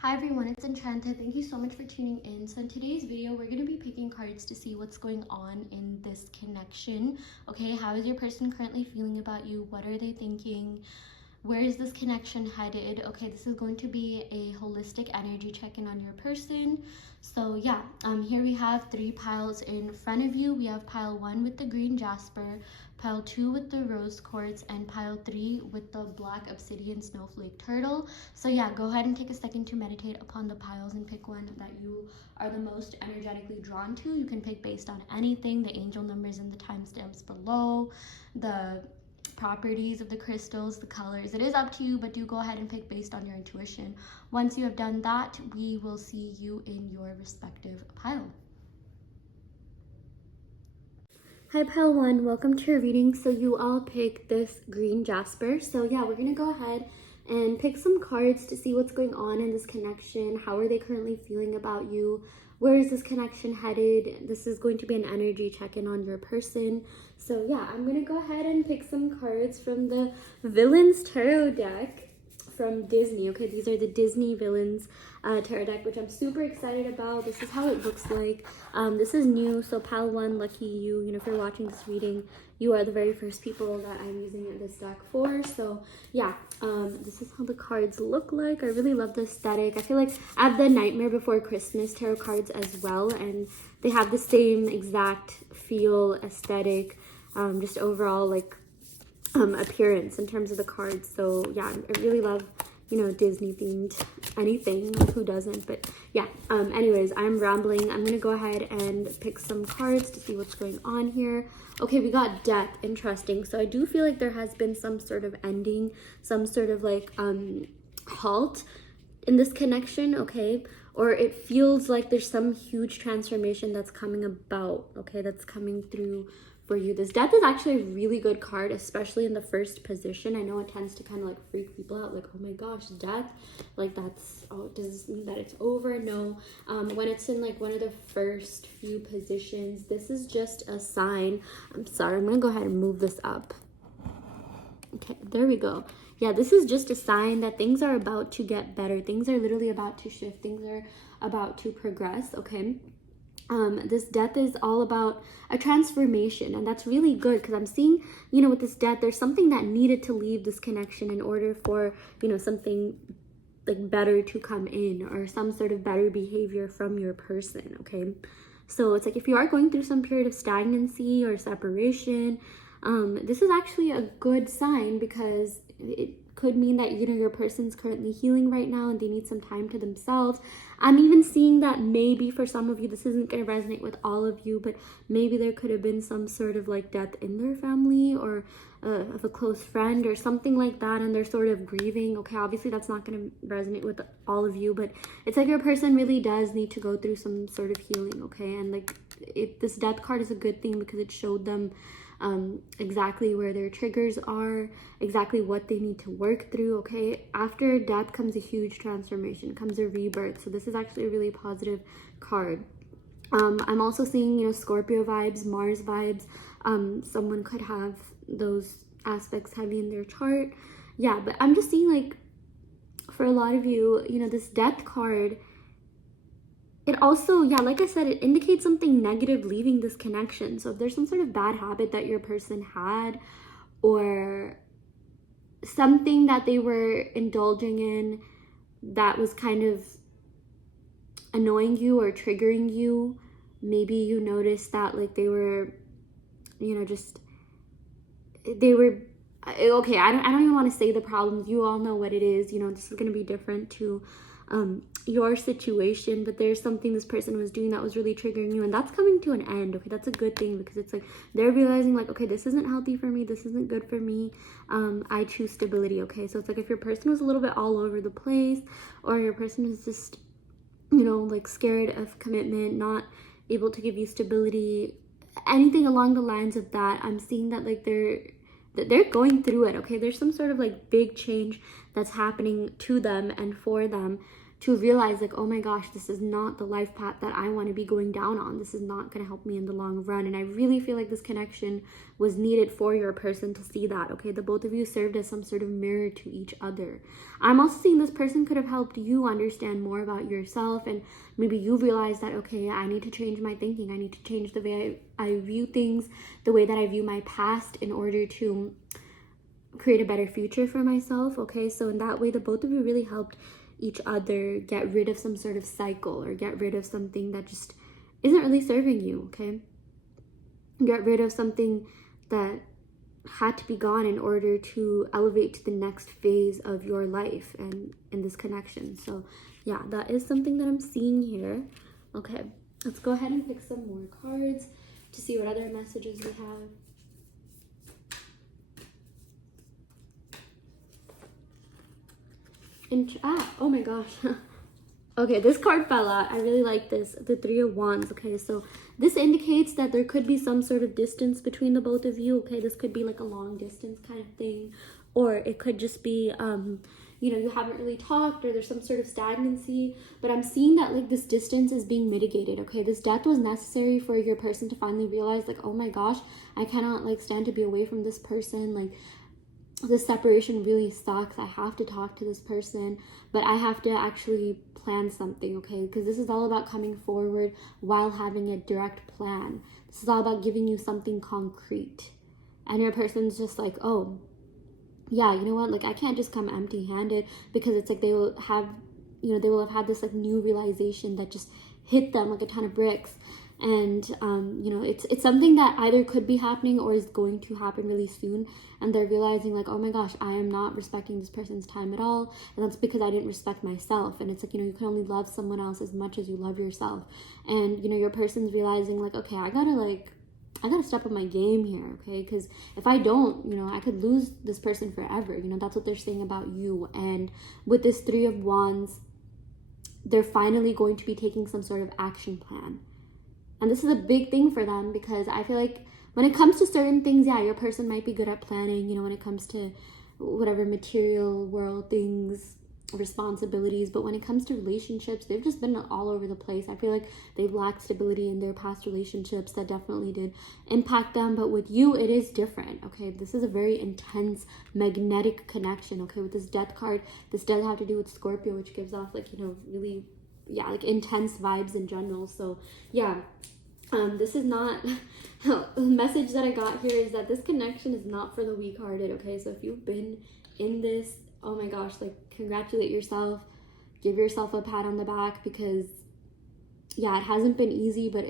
Hi everyone, it's Enchanted. Thank you so much for tuning in. So in today's video, we're going to be picking cards to see what's going on in this connection. Okay, how is your person currently feeling about you? What are they thinking? Where is this connection headed? Okay, this is going to be a holistic energy check-in on your person. So yeah, here we have 3 piles in front of you. We have pile 1 with the green Jasper, pile 2 with the rose quartz, and pile 3 with the black obsidian snowflake turtle. So yeah, go ahead and take a second to meditate upon the piles and pick one that you are the most energetically drawn to. You can pick based on anything, the angel numbers and the timestamps below, the properties of the crystals, the colors. It is up to you, but do go ahead and pick based on your intuition. Once you have done that, we will see you in your respective pile. Hi pile 1, welcome to your reading. So you all picked this green Jasper. So yeah, we're gonna go ahead and pick some cards to see what's going on in this connection. How are they currently feeling about you? Where is this connection headed? This is going to be an energy check-in on your person. So yeah, I'm gonna go ahead and pick some cards from the Villains Tarot deck from Disney. Okay, these are the Disney Villains tarot deck, which I'm super excited about. This is how it looks like. This is new, so pile 1, lucky you. You know, if you're watching this reading, you are the very first people that I'm using this deck for. So yeah, this is how the cards look like. I really love the aesthetic. I feel like I have the Nightmare Before Christmas tarot cards as well, and they have the same exact feel, aesthetic, just overall like appearance in terms of the cards. So yeah, I really love, you know, Disney themed anything. Who doesn't? But yeah, anyways, I'm rambling. I'm gonna go ahead and pick some cards to see what's going on here. Okay, we got death. Interesting. So I do feel like there has been some sort of ending, some sort of like halt in this connection. Okay, or it feels like there's some huge transformation that's coming about. Okay, that's coming through for you. This death is actually a really good card, especially in the first position. I know it tends to kind of like freak people out, like, oh my gosh, death, like that's, oh, does this mean that it's over? No. When it's in like one of the first few positions, this is just a sign. I'm sorry, I'm gonna go ahead and move this up. Okay, there we go. Yeah, this is just a sign that things are about to get better. Things are literally about to shift. Things are about to progress. Okay, this death is all about a transformation, and that's really good because I'm seeing, you know, with this death, there's something that needed to leave this connection in order for, you know, something like better to come in, or some sort of better behavior from your person. Okay, so it's like if you are going through some period of stagnancy or separation, this is actually a good sign, because it could mean that, you know, your person's currently healing right now and they need some time to themselves. I'm even seeing that maybe for some of you, this isn't going to resonate with all of you, but maybe there could have been some sort of like death in their family, or of a close friend or something like that, and they're sort of grieving. Okay, obviously that's not going to resonate with all of you, but it's like your person really does need to go through some sort of healing. Okay, and like this death card is a good thing because it showed them exactly where their triggers are, exactly what they need to work through. Okay, after death comes a huge transformation, comes a rebirth. So this is actually a really positive card. I'm also seeing, you know, Scorpio vibes, Mars vibes. Someone could have those aspects heavy in their chart. Yeah, but I'm just seeing like for a lot of you, you know, this death card, it also, yeah, like I said, it indicates something negative leaving this connection. So if there's some sort of bad habit that your person had, or something that they were indulging in that was kind of annoying you or triggering you, maybe you noticed that like they were, you know, just, they were, okay, I don't even want to say the problems. You all know what it is. You know, this is going to be different to your situation, but there's something this person was doing that was really triggering you, and that's coming to an end. Okay, that's a good thing, because it's like they're realizing like, okay, this isn't healthy for me, this isn't good for me. I choose stability. Okay, so it's like if your person was a little bit all over the place, or your person is just, you know, like scared of commitment, not able to give you stability, anything along the lines of that, I'm seeing that like they're going through it. Okay, there's some sort of like big change that's happening to them and for them, to realize like, oh my gosh, this is not the life path that I want to be going down on. This is not going to help me in the long run. And I really feel like this connection was needed for your person to see that, okay? The both of you served as some sort of mirror to each other. I'm also seeing this person could have helped you understand more about yourself, and maybe you realize that, okay, I need to change my thinking. I need to change the way I view things, the way that I view my past, in order to create a better future for myself, okay? So in that way, the both of you really helped each other get rid of some sort of cycle, or get rid of something that just isn't really serving you, okay? Get rid of something that had to be gone in order to elevate to the next phase of your life and in this connection. So yeah, that is something that I'm seeing here. Okay, let's go ahead and pick some more cards to see what other messages we have. Oh my gosh. Okay, this card fell out. I really like this, the Three of Wands. Okay, so this indicates that there could be some sort of distance between the both of you. Okay, this could be like a long distance kind of thing, or it could just be you know, you haven't really talked, or there's some sort of stagnancy. But I'm seeing that like this distance is being mitigated. Okay, this death was necessary for your person to finally realize like, oh my gosh, I cannot like stand to be away from this person. Like, this separation really sucks. I have to talk to this person, but I have to actually plan something, okay? Because this is all about coming forward while having a direct plan. This is all about giving you something concrete. And your person's just like, oh, yeah, you know what? Like, I can't just come empty-handed, because it's like they will have, you know, they will have had this like new realization that just hit them like a ton of bricks. And you know, it's something that either could be happening or is going to happen really soon, and they're realizing like, oh my gosh, I am not respecting this person's time at all, and that's because I didn't respect myself. And it's like, you know, you can only love someone else as much as you love yourself. And you know, your person's realizing like, okay, I gotta step up my game here, okay? Because if I don't, you know, I could lose this person forever. You know, that's what they're saying about you. And with this Three of Wands, they're finally going to be taking some sort of action plan. And this is a big thing for them, because I feel like when it comes to certain things, yeah, your person might be good at planning, you know, when it comes to whatever material world things, responsibilities. But when it comes to relationships, they've just been all over the place. I feel like they've lacked stability in their past relationships. That definitely did impact them. But with you, it is different, okay? This is a very intense magnetic connection, okay? With this Death card, this does have to do with Scorpio, which gives off like, you know, really, yeah, like intense vibes in general. So yeah, this is not the message that I got here is that this connection is not for the weak-hearted, okay? So if you've been in this, oh my gosh, like, congratulate yourself, give yourself a pat on the back, because yeah, it hasn't been easy, but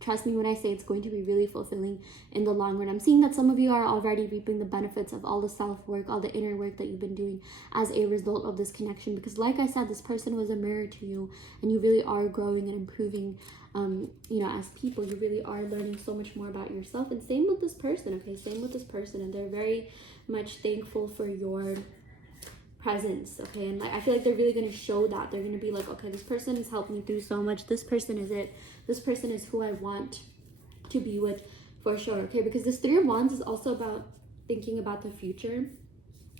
trust me when I say it's going to be really fulfilling in the long run. I'm seeing that some of you are already reaping the benefits of all the self-work, all the inner work that you've been doing as a result of this connection. Because like I said, this person was a mirror to you, and you really are growing and improving, you know, as people. You really are learning so much more about yourself. And same with this person, okay? Same with this person. And they're very much thankful for your presence, okay? And like, I feel like they're really going to show that. They're going to be like, okay, this person has helped me through so much. This person is it. This person is who I want to be with for sure, okay? Because this Three of Wands is also about thinking about the future.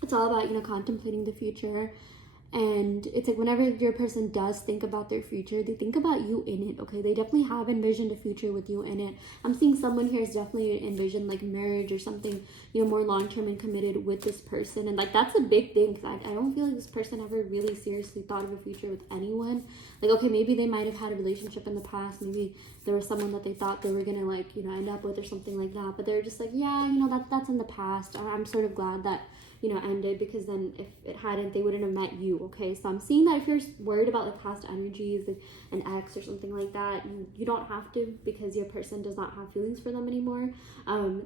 It's all about, you know, contemplating the future. And it's like whenever your person does think about their future, they think about you in it, okay? They definitely have envisioned a future with you in it. I'm seeing someone here has definitely envisioned like marriage or something, you know, more long-term and committed with this person. And like, that's a big thing, because I don't feel like this person ever really seriously thought of a future with anyone. Like, okay, maybe they might have had a relationship in the past. Maybe there was someone that they thought they were gonna like, you know, end up with or something like that. But they're just like, yeah, you know, that's in the past. I'm sort of glad that, you know, ended, because then if it hadn't, they wouldn't have met you, okay? So I'm seeing that if you're worried about like past energies, like an ex or something like that, you don't have to, because your person does not have feelings for them anymore.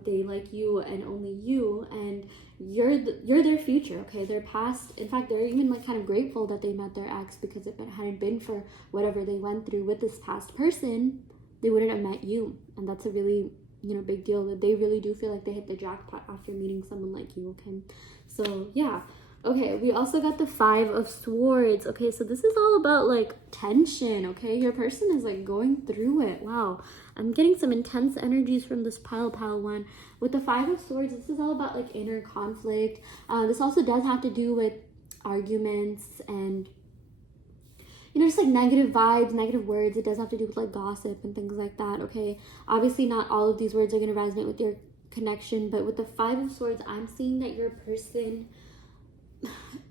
They like you and only you, and you're their future, okay? Their past, in fact, they're even like kind of grateful that they met their ex, because if it hadn't been for whatever they went through with this past person, they wouldn't have met you. And that's a really, you know, big deal, that they really do feel like they hit the jackpot after meeting someone like you, okay? So yeah, okay, we also got the Five of Swords, okay? So this is all about like tension, okay? Your person is like going through it. Wow, I'm getting some intense energies from this pile one. With the Five of Swords, this is all about like inner conflict. This also does have to do with arguments and you know, just like negative vibes, negative words. It does have to do with like gossip and things like that, okay? Obviously not all of these words are going to resonate with your connection, but with the Five of Swords, I'm seeing that your person,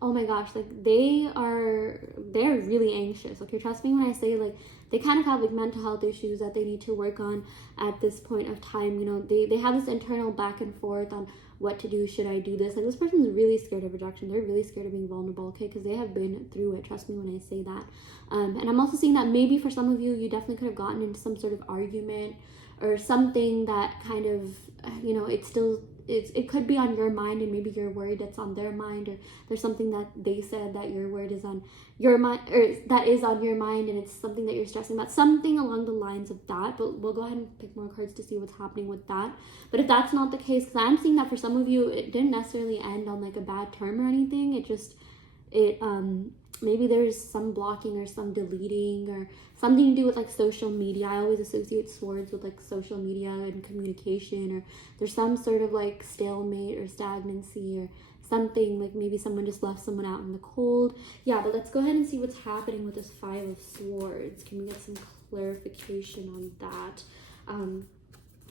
oh my gosh, like they're really anxious, okay? Trust me when I say, like, they kind of have like mental health issues that they need to work on at this point of time. You know, they have this internal back and forth on what to do. Should I do this? Like, this person's really scared of rejection. They're really scared of being vulnerable, okay? Because they have been through it. Trust me when I say that. And I'm also seeing that maybe for some of you, you definitely could have gotten into some sort of argument or something that kind of, you know, it could be on your mind, and maybe you're worried that's on their mind, or there's something that they said that your word is on your mind, or that is on your mind, and it's something that you're stressing about, something along the lines of that. But we'll go ahead and pick more cards to see what's happening with that. But if that's not the case, because I'm seeing that for some of you, it didn't necessarily end on like a bad term or anything. Maybe there's some blocking or some deleting or something to do with like social media. I always associate swords with like social media and communication, or there's some sort of like stalemate or stagnancy or something, like maybe someone just left someone out in the cold. Yeah, but let's go ahead and see what's happening with this Five of Swords. Can we get some clarification on that?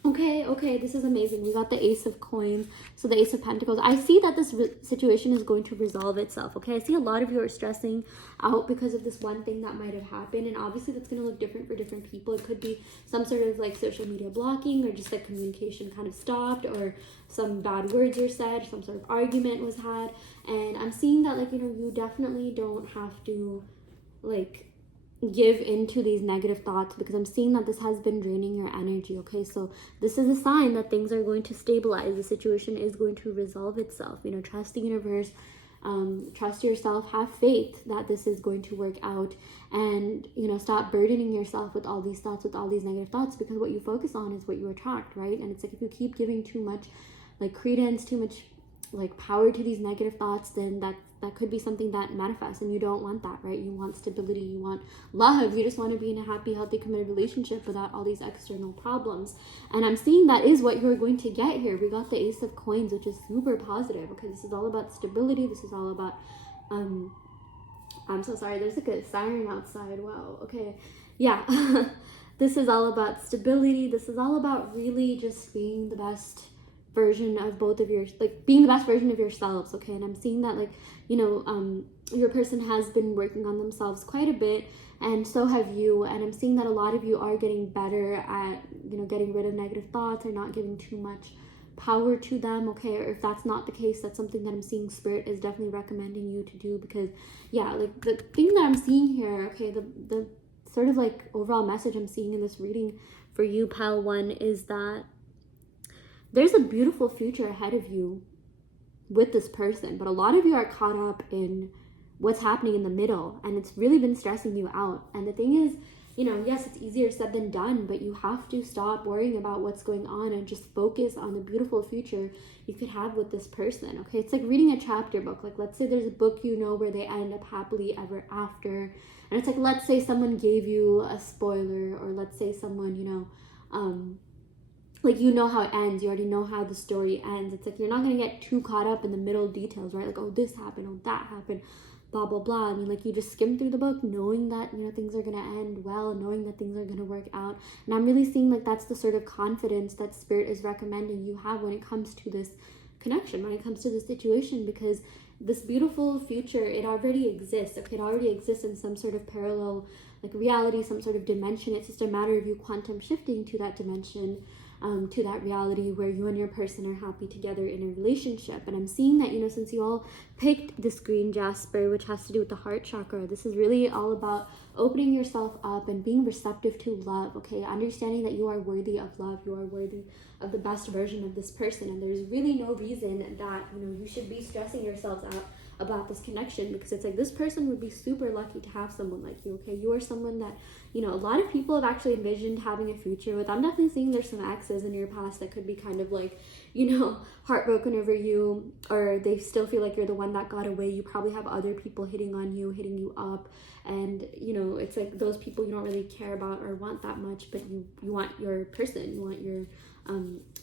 Okay, this is amazing. We got the Ace of Coins, so the Ace of Pentacles. I see that this situation is going to resolve itself, okay? I see a lot of you are stressing out because of this one thing that might have happened, and obviously that's going to look different for different people. It could be some sort of like social media blocking, or just like communication kind of stopped, or some bad words were said, some sort of argument was had, and I'm seeing that, like, you know, you definitely don't have to like give into these negative thoughts, because I'm seeing that this has been draining your energy, okay? So this is a sign that things are going to stabilize. The situation is going to resolve itself. You know, trust the universe, trust yourself, have faith that this is going to work out, and, you know, stop burdening yourself with all these thoughts, with all these negative thoughts, because what you focus on is what you attract, right? And it's like, if you keep giving too much like credence, too much like power to these negative thoughts, then that could be something that manifests, and you don't want that, right? You want stability, you want love, you just want to be in a happy, healthy, committed relationship without all these external problems. And I'm seeing that is what you're going to get here. We got the Ace of Coins, which is super positive, okay? This is all about stability. This is all about I'm so sorry, there's like a siren outside. Wow, okay. Yeah. This is all about stability. This is all about really just being the best version of both of your, like, being the best version of yourselves, okay? And I'm seeing that, like, you know, your person has been working on themselves quite a bit, and so have you. And I'm seeing that a lot of you are getting better at, you know, getting rid of negative thoughts, or not giving too much power to them, okay? Or if that's not the case, that's something that I'm seeing Spirit is definitely recommending you to do, because yeah, like, the thing that I'm seeing here, okay, the sort of like overall message I'm seeing in this reading for you, Pile 1, is that there's a beautiful future ahead of you with this person, but a lot of you are caught up in what's happening in the middle, and it's really been stressing you out. And the thing is, you know, yes, it's easier said than done, but you have to stop worrying about what's going on and just focus on the beautiful future you could have with this person, okay? It's like reading a chapter book. Like, let's say there's a book, you know, where they end up happily ever after, and it's like, let's say someone gave you a spoiler, or let's say someone, you know, like, you know how it ends, you already know how the story ends. It's like, you're not going to get too caught up in the middle details, right? Like, oh, this happened, oh, that happened, blah, blah, blah. I mean, like, you just skim through the book knowing that, you know, things are going to end well, knowing that things are going to work out. And I'm really seeing, like, that's the sort of confidence that Spirit is recommending you have when it comes to this connection, when it comes to this situation, because this beautiful future, it already exists, okay? It already exists in some sort of parallel, like, reality, some sort of dimension. It's just a matter of you quantum shifting to that dimension, to that reality where you and your person are happy together in a relationship. And I'm seeing that, you know, since you all picked this green jasper, which has to do with the heart chakra, this is really all about opening yourself up and being receptive to love, okay? Understanding that you are worthy of love, you are worthy of the best version of this person, and there's really no reason that, you know, you should be stressing yourselves out about this connection, because it's like, this person would be super lucky to have someone like you, okay? You are someone that, you know, a lot of people have actually envisioned having a future with. I'm definitely seeing there's some exes in your past that could be kind of like, you know, heartbroken over you, or they still feel like you're the one that got away. You probably have other people hitting on you, hitting you up, and, you know, it's like those people you don't really care about or want that much, but you want your person, you want your,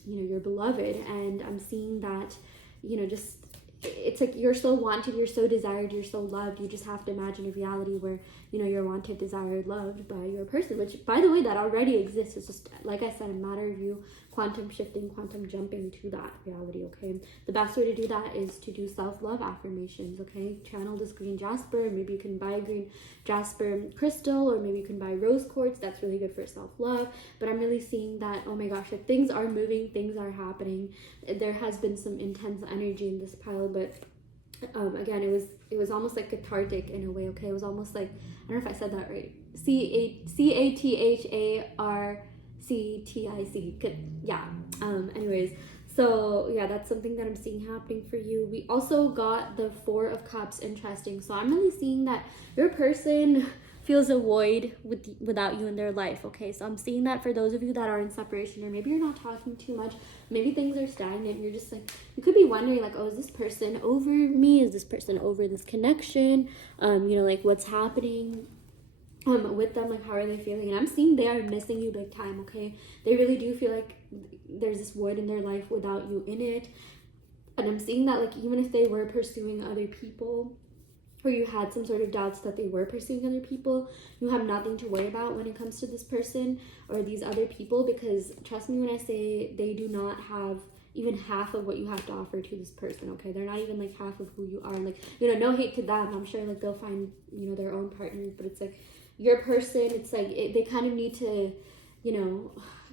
you know, your beloved. And I'm seeing that, you know, just it's like you're so wanted, you're so desired, you're so loved. You just have to imagine a reality where, you know, you're wanted, desired, loved by your person, which, by the way, that already exists. It's just, like I said, a matter of you quantum shifting, quantum jumping to that reality, okay? The best way to do that is to do self-love affirmations, okay? Channel this green jasper. Maybe you can buy a green jasper crystal, or maybe you can buy rose quartz. That's really good for self-love. But I'm really seeing that, oh my gosh, if things are moving, things are happening. There has been some intense energy in this pile, but again, it was almost like cathartic in a way, okay? It was almost like, I don't know if I said that right, CATHARCTIC, yeah. Anyways, so yeah, that's something that I'm seeing happening for you. We also got the 4 of Cups. Interesting. So I'm really seeing that your person feels a void without you in their life, okay? So I'm seeing that for those of you that are in separation, or maybe you're not talking too much, maybe things are stagnant, you're just like, you could be wondering like, oh, is this person over me? Is this person over this connection? You know, like what's happening with them, like how are they feeling? And I'm seeing they are missing you big time, okay? They really do feel like there's this void in their life without you in it. And I'm seeing that like even if they were pursuing other people, or you had some sort of doubts that they were pursuing other people, you have nothing to worry about when it comes to this person or these other people, because trust me when I say they do not have even half of what you have to offer to this person, okay? They're not even like half of who you are. Like, you know, no hate to them. I'm sure like they'll find, you know, their own partners, but it's like your person, it's like they kind of need to, you know,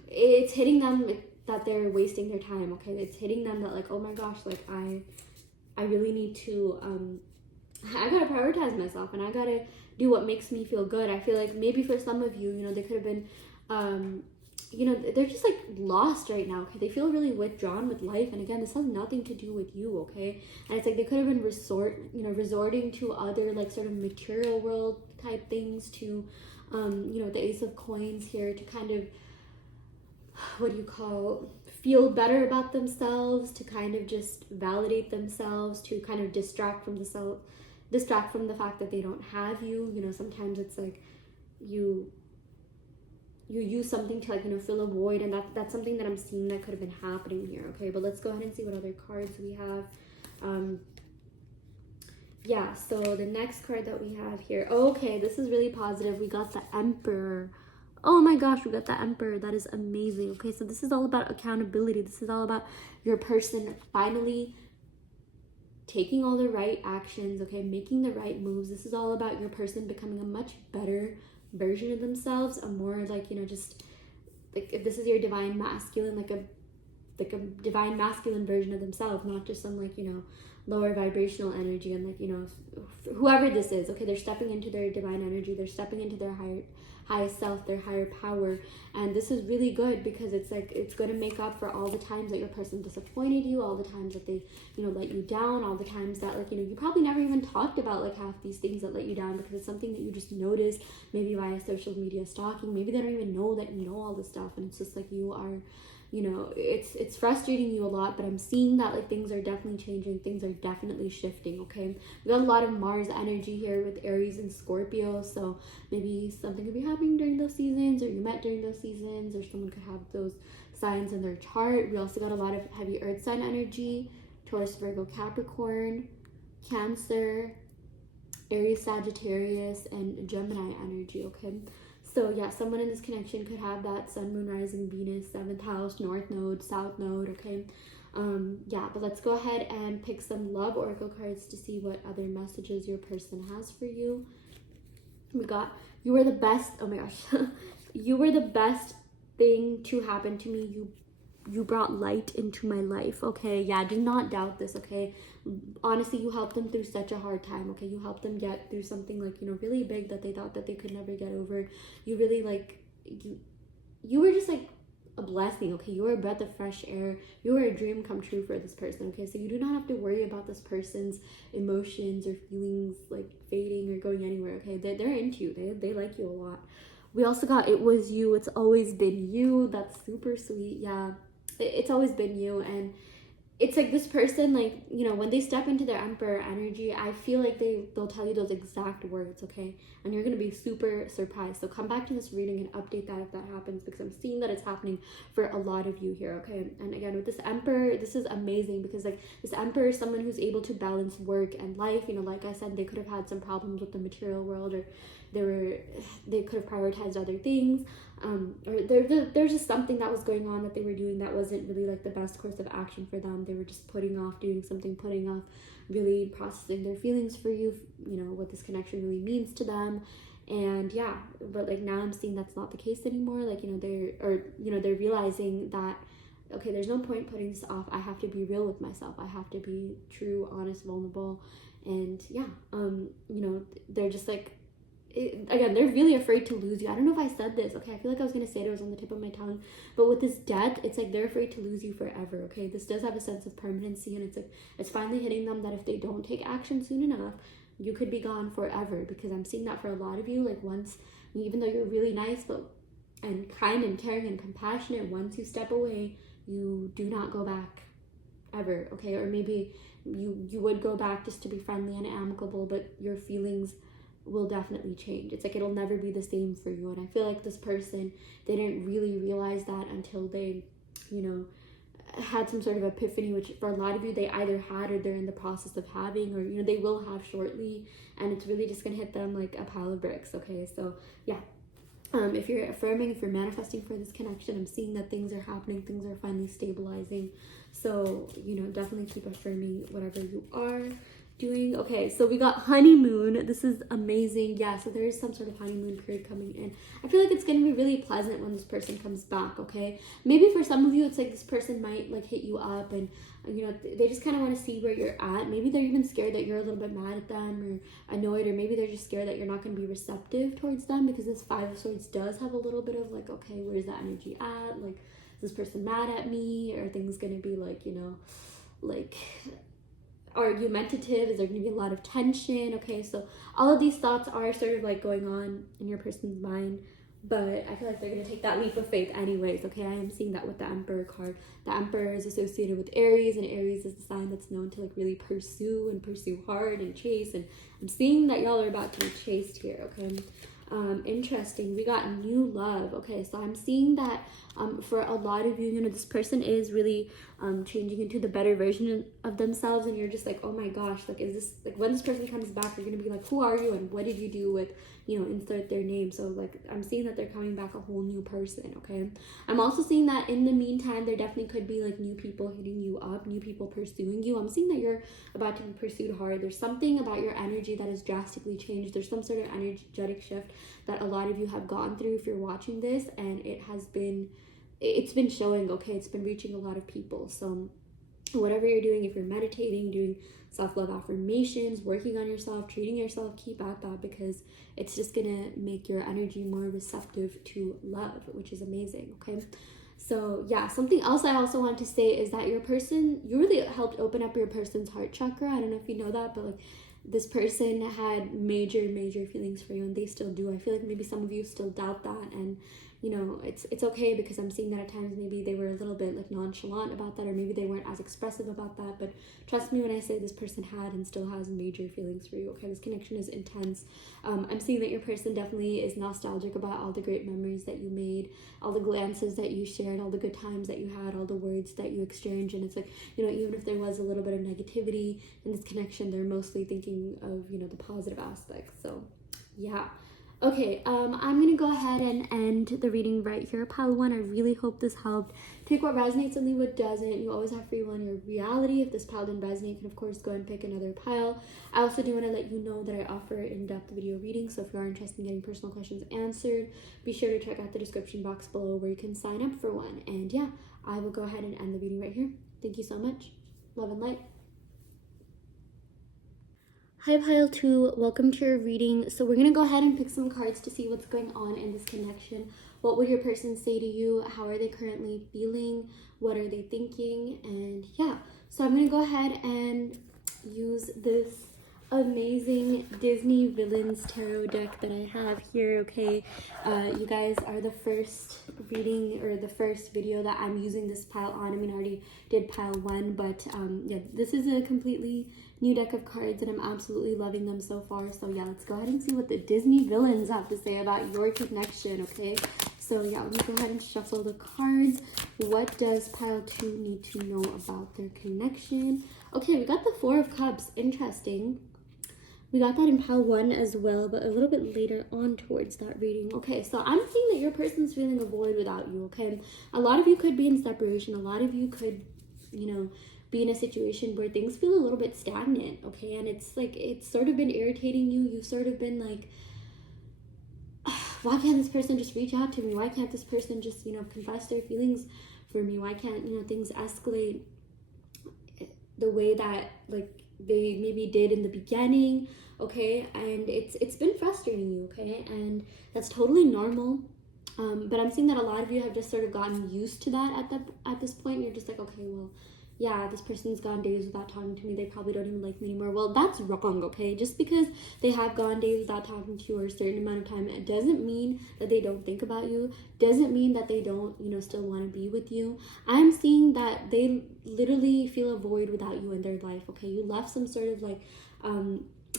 it's hitting them that they're wasting their time, okay? It's hitting them that like, oh my gosh, like I really need to I gotta prioritize myself, and I gotta do what makes me feel good. I feel like maybe for some of you, you know, they could have been, you know, they're just like lost right now, okay? They feel really withdrawn with life, and again, this has nothing to do with you, okay? And it's like they could have been resorting to other like sort of material world type things, to, you know, the Ace of Coins here, to kind of, what do you call, feel better about themselves, to kind of just validate themselves, to kind of distract from the fact that they don't have you. You know, sometimes it's like you use something to like, you know, fill a void, and that's something that I'm seeing that could have been happening here, okay? But let's go ahead and see what other cards we have. Yeah, so the next card that we have here, okay, this is really positive. We got the Emperor. Oh my gosh, we got the Emperor. That is amazing. Okay, so this is all about accountability. This is all about your person finally taking all the right actions, okay, making the right moves. This is all about your person becoming a much better version of themselves, a more like, you know, just like if this is your divine masculine, like a divine masculine version of themselves, not just some like, you know, lower vibrational energy. And like, you know, whoever this is, okay, they're stepping into their divine energy, they're stepping into their highest self, their higher power. And this is really good because it's like it's going to make up for all the times that your person disappointed you, all the times that they, you know, let you down, all the times that like, you know, you probably never even talked about like half these things that let you down, because it's something that you just noticed maybe via social media stalking. Maybe they don't even know that you know all this stuff, and it's just like you are, you know, it's frustrating you a lot. But I'm seeing that like things are definitely changing, things are definitely shifting, okay? We got a lot of Mars energy here with Aries and Scorpio, so maybe something could be happening during those seasons, or you met during those seasons, or someone could have those signs in their chart. We also got a lot of heavy earth sign energy, Taurus, Virgo, Capricorn, Cancer, Aries, Sagittarius, and Gemini energy, okay? So yeah, someone in this connection could have that Sun, Moon, Rising, Venus, 7th house, North Node, South Node, okay? Yeah, but let's go ahead and pick some love oracle cards to see what other messages your person has for you. We got, you were the best, oh my gosh, you were the best thing to happen to me. You brought light into my life, okay? Yeah, do not doubt this, okay? Honestly, you helped them through such a hard time, okay? You helped them get through something like, you know, really big that they thought that they could never get over. You really like, you were just like a blessing, okay? You were a breath of fresh air. You were a dream come true for this person, okay? So you do not have to worry about this person's emotions or feelings like fading or going anywhere, okay? They're into you. They like you a lot. We also got, it was you. It's always been you. That's super sweet. Yeah, it's always been you. And it's like this person, like, you know, when they step into their emperor energy, I feel like they'll tell you those exact words, okay? And you're gonna be super surprised. So come back to this reading and update that if that happens, because I'm seeing that it's happening for a lot of you here, okay? And again, with this emperor, this is amazing, because like this emperor is someone who's able to balance work and life. You know, like I said, they could have had some problems with the material world, or they could have prioritized other things, or there's just something that was going on that they were doing that wasn't really like the best course of action for them. They were just putting off doing something, putting off really processing their feelings for you, you know, what this connection really means to them. And yeah, but like now I'm seeing that's not the case anymore. Like, you know, they're realizing that, okay, there's no point putting this off. I have to be real with myself. I have to be true, honest, vulnerable. And yeah, you know, they're just like, again, they're really afraid to lose you. I don't know if I said this, okay? I feel like I was gonna say it was on the tip of my tongue, but with this death, it's like they're afraid to lose you forever, okay? This does have a sense of permanency, and it's like it's finally hitting them that if they don't take action soon enough, you could be gone forever. Because I'm seeing that for a lot of you. Like, once, even though you're really nice and kind and caring and compassionate, once you step away, you do not go back ever, okay? Or maybe you would go back just to be friendly and amicable, but your feelings will definitely change. It's like it'll never be the same for you. And I feel like this person, they didn't really realize that until they, you know, had some sort of epiphany, which for a lot of you they either had or they're in the process of having, or, you know, they will have shortly, and it's really just gonna hit them like a pile of bricks, okay? So yeah, if you're affirming, if you're manifesting for this connection, I'm seeing that things are happening, things are finally stabilizing. So, you know, definitely keep affirming whatever you are doing. Okay, so we got honeymoon. This is amazing. Yeah, so there is some sort of honeymoon period coming in. I feel like it's going to be really pleasant when this person comes back, okay? Maybe for some of you, it's like this person might like hit you up, and you know, they just kind of want to see where you're at. Maybe they're even scared that you're a little bit mad at them or annoyed, or maybe they're just scared that you're not going to be receptive towards them, because this Five of Swords does have a little bit of like, okay, where's that energy at? Like, is this person mad at me? Are things going to be like, you know, like argumentative? Is there going to be a lot of tension? Okay, so all of these thoughts are sort of like going on in your person's mind, but I feel like they're going to take that leap of faith anyways, okay? I am seeing that with the Emperor card. The Emperor is associated with Aries, and Aries is the sign that's known to like really pursue hard and chase, and I'm seeing that y'all are about to be chased here, okay? Interesting. We got new love. Okay, so I'm seeing that for a lot of you, you know, this person is really changing into the better version of themselves, and you're just like, oh my gosh, like, is this, like, when this person comes back, you're gonna be like, who are you and what did you do with, you know, insert their name. So like, I'm seeing that they're coming back a whole new person, okay? I'm also seeing that in the meantime, there definitely could be like new people hitting you up, new people pursuing you. I'm seeing that you're about to be pursued hard. There's something about your energy that has drastically changed. There's some sort of energetic shift that a lot of you have gone through if you're watching this, and it's been showing, okay? It's been reaching a lot of people. So whatever you're doing, if you're meditating, doing self-love affirmations, working on yourself, treating yourself, keep at that, because it's just gonna make your energy more receptive to love, which is amazing, okay? So yeah, something else I also want to say is that your person, you really helped open up your person's heart chakra. I don't know if you know that, but like, this person had major feelings for you, and they still do. I feel like maybe some of you still doubt that, and you know, it's okay, because I'm seeing that at times maybe they were a little bit like nonchalant about that, or maybe they weren't as expressive about that. But trust me when I say this person had and still has major feelings for you, okay? This connection is intense. I'm seeing that your person definitely is nostalgic about all the great memories that you made, all the glances that you shared, all the good times that you had, all the words that you exchanged. And it's like, you know, even if there was a little bit of negativity in this connection, they're mostly thinking of, you know, the positive aspects. So yeah. Okay, I'm gonna go ahead and end the reading right here, pile one. I really hope this helped. Pick what resonates and leave what doesn't. You always have free will in your reality. If this pile didn't resonate, you can of course go and pick another pile. I also do want to let you know that I offer in-depth video readings, so if you are interested in getting personal questions answered, be sure to check out the description box below where you can sign up for one. And yeah, I will go ahead and end the reading right here. Thank you so much. Love and light. Hi pile 2, welcome to your reading. So we're going to go ahead and pick some cards to see what's going on in this connection. What would your person say to you? How are they currently feeling? What are they thinking? And yeah, so I'm going to go ahead and use this amazing Disney Villains Tarot deck that I have here, okay? You guys are the first reading or the first video that I'm using this pile on. I mean, I already did pile 1, but yeah, this is a completely new deck of cards and I'm absolutely loving them so far. So yeah, let's go ahead and see what the Disney villains have to say about your connection, okay? So yeah, let me go ahead and shuffle the cards. What does pile 2 need to know about their connection? Okay, we got the Four of Cups. Interesting. We got that in pile 1 as well, but a little bit later on towards that reading. Okay, so I'm seeing that your person's feeling a void without you, okay? A lot of you could be in separation. A lot of you could, you know, be in a situation where things feel a little bit stagnant, okay? And it's like, it's sort of been irritating you. You've sort of been like, why can't this person just reach out to me? Why can't this person just, you know, confess their feelings for me? Why can't, you know, things escalate the way that, like, they maybe did in the beginning, okay? And it's been frustrating you, okay? And that's totally normal. But I'm seeing that a lot of you have just sort of gotten used to that at this point. You're just like, okay, well, yeah, this person's gone days without talking to me. They probably don't even like me anymore. Well, that's wrong, okay? Just because they have gone days without talking to you or a certain amount of time, it doesn't mean that they don't think about you. Doesn't mean that they don't, you know, still want to be with you. I'm seeing that they literally feel a void without you in their life, okay? You left some sort of like,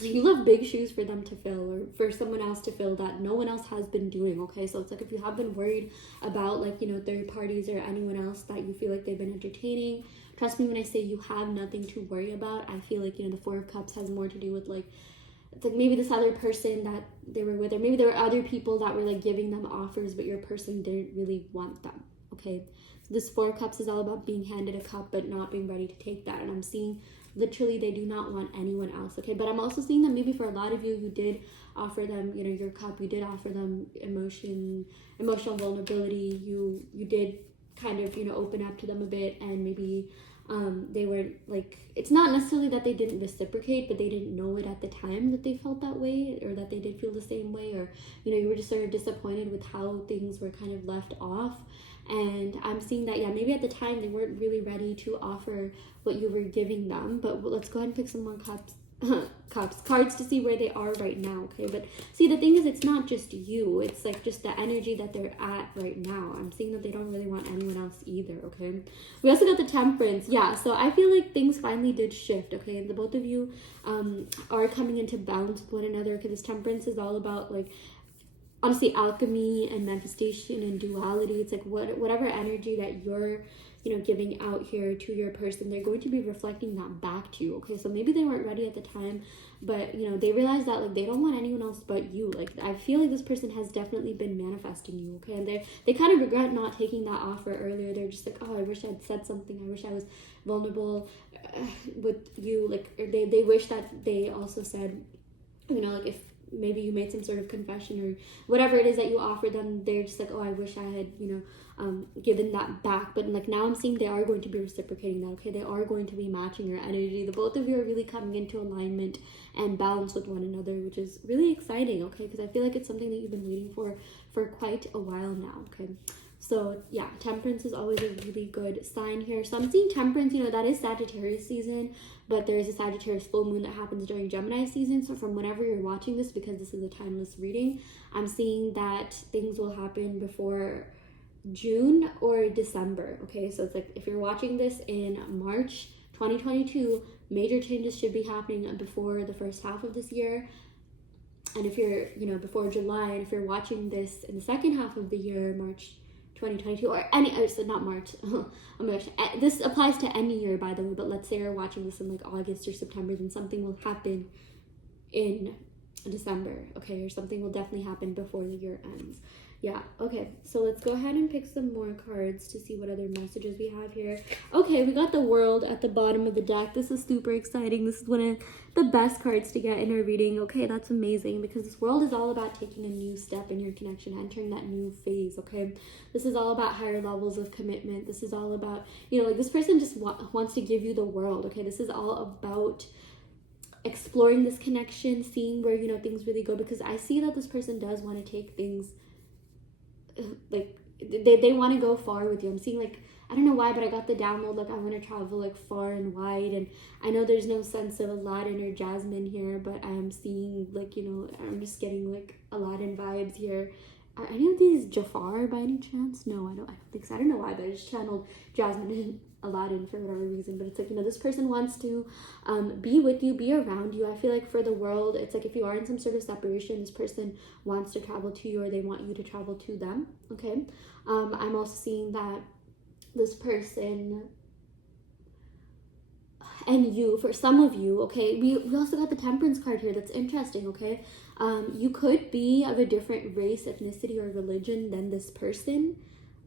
you left big shoes for them to fill or for someone else to fill that no one else has been doing, okay? So it's like if you have been worried about, like, you know, third parties or anyone else that you feel like they've been entertaining, trust me when I say you have nothing to worry about. I feel like, you know, the Four of Cups has more to do with, like, it's like maybe this other person that they were with, or maybe there were other people that were like giving them offers, but your person didn't really want them, okay? So this Four of Cups is all about being handed a cup but not being ready to take that. And I'm seeing literally they do not want anyone else, okay? But I'm also seeing that maybe for a lot of you, you did offer them, you know, your cup, you did offer them emotional vulnerability, you did kind of, you know, open up to them a bit, and maybe they were like, it's not necessarily that they didn't reciprocate, but they didn't know it at the time that they felt that way, or that they did feel the same way, or, you know, you were just sort of disappointed with how things were kind of left off. And I'm seeing that, yeah, maybe at the time they weren't really ready to offer what you were giving them. But let's go ahead and pick some more cards to see where they are right now, okay? But see, the thing is, it's not just you. It's like just the energy that they're at right now. I'm seeing that they don't really want anyone else either, okay? We also got the Temperance. Yeah, so I feel like things finally did shift, okay? And the both of you are coming into balance with one another, because this Temperance is all about, like, honestly, alchemy and manifestation and duality. It's like whatever energy that you're, you know, giving out here to your person, they're going to be reflecting that back to you, okay? So maybe they weren't ready at the time, but, you know, they realized that, like, they don't want anyone else but you. Like, I feel like this person has definitely been manifesting you, okay? And they kind of regret not taking that offer earlier. They're just like, oh, I wish I'd said something. I wish I was vulnerable with you. Like, or they wish that they also said, you know, like, if maybe you made some sort of confession or whatever it is that you offer them, they're just like, oh, I wish I had, you know, given that back. But, like, now I'm seeing they are going to be reciprocating that, okay? They are going to be matching your energy. The both of you are really coming into alignment and balance with one another, which is really exciting, okay? Because I feel like it's something that you've been waiting for quite a while now, okay? So yeah, Temperance is always a really good sign here. So I'm seeing Temperance, you know, that is Sagittarius season, but there is a Sagittarius full moon that happens during Gemini season. So from whenever you're watching this, because this is a timeless reading, I'm seeing that things will happen before June or December, okay? So it's like if you're watching this in March 2022, major changes should be happening before the first half of this year. And if you're, you know, before July, and if you're watching this in the second half of the year, March 2022, or any, so not March, oh my gosh, this applies to any year, by the way, but let's say you're watching this in like August or September, then something will happen in December, okay, or something will definitely happen before the year ends. Yeah, okay, so let's go ahead and pick some more cards to see what other messages we have here. Okay, we got the World at the bottom of the deck. This is super exciting. This is one of the best cards to get in our reading. Okay, that's amazing, because this World is all about taking a new step in your connection, entering that new phase, okay? This is all about higher levels of commitment. This is all about, you know, like, this person just wants to give you the world, okay? This is all about exploring this connection, seeing where, you know, things really go, because I see that this person does want to take things, like, they want to go far with you. I'm seeing like, I don't know why, but I got the download like I want to travel like far and wide. And I know there's no sense of Aladdin or Jasmine here, but I'm seeing like, you know, I'm just getting like Aladdin vibes here. Are any of these Jafar by any chance? No, I don't think so. I don't know why, but I just channeled Jasmine and Aladdin for whatever reason. But it's like, you know, this person wants to be with you, be around you. I feel like for the world, it's like if you are in some sort of separation, this person wants to travel to you or they want you to travel to them. Okay. I'm also seeing that this person and you, for some of you, okay, we also got the Temperance card here. That's interesting. Okay, you could be of a different race, ethnicity, or religion than this person,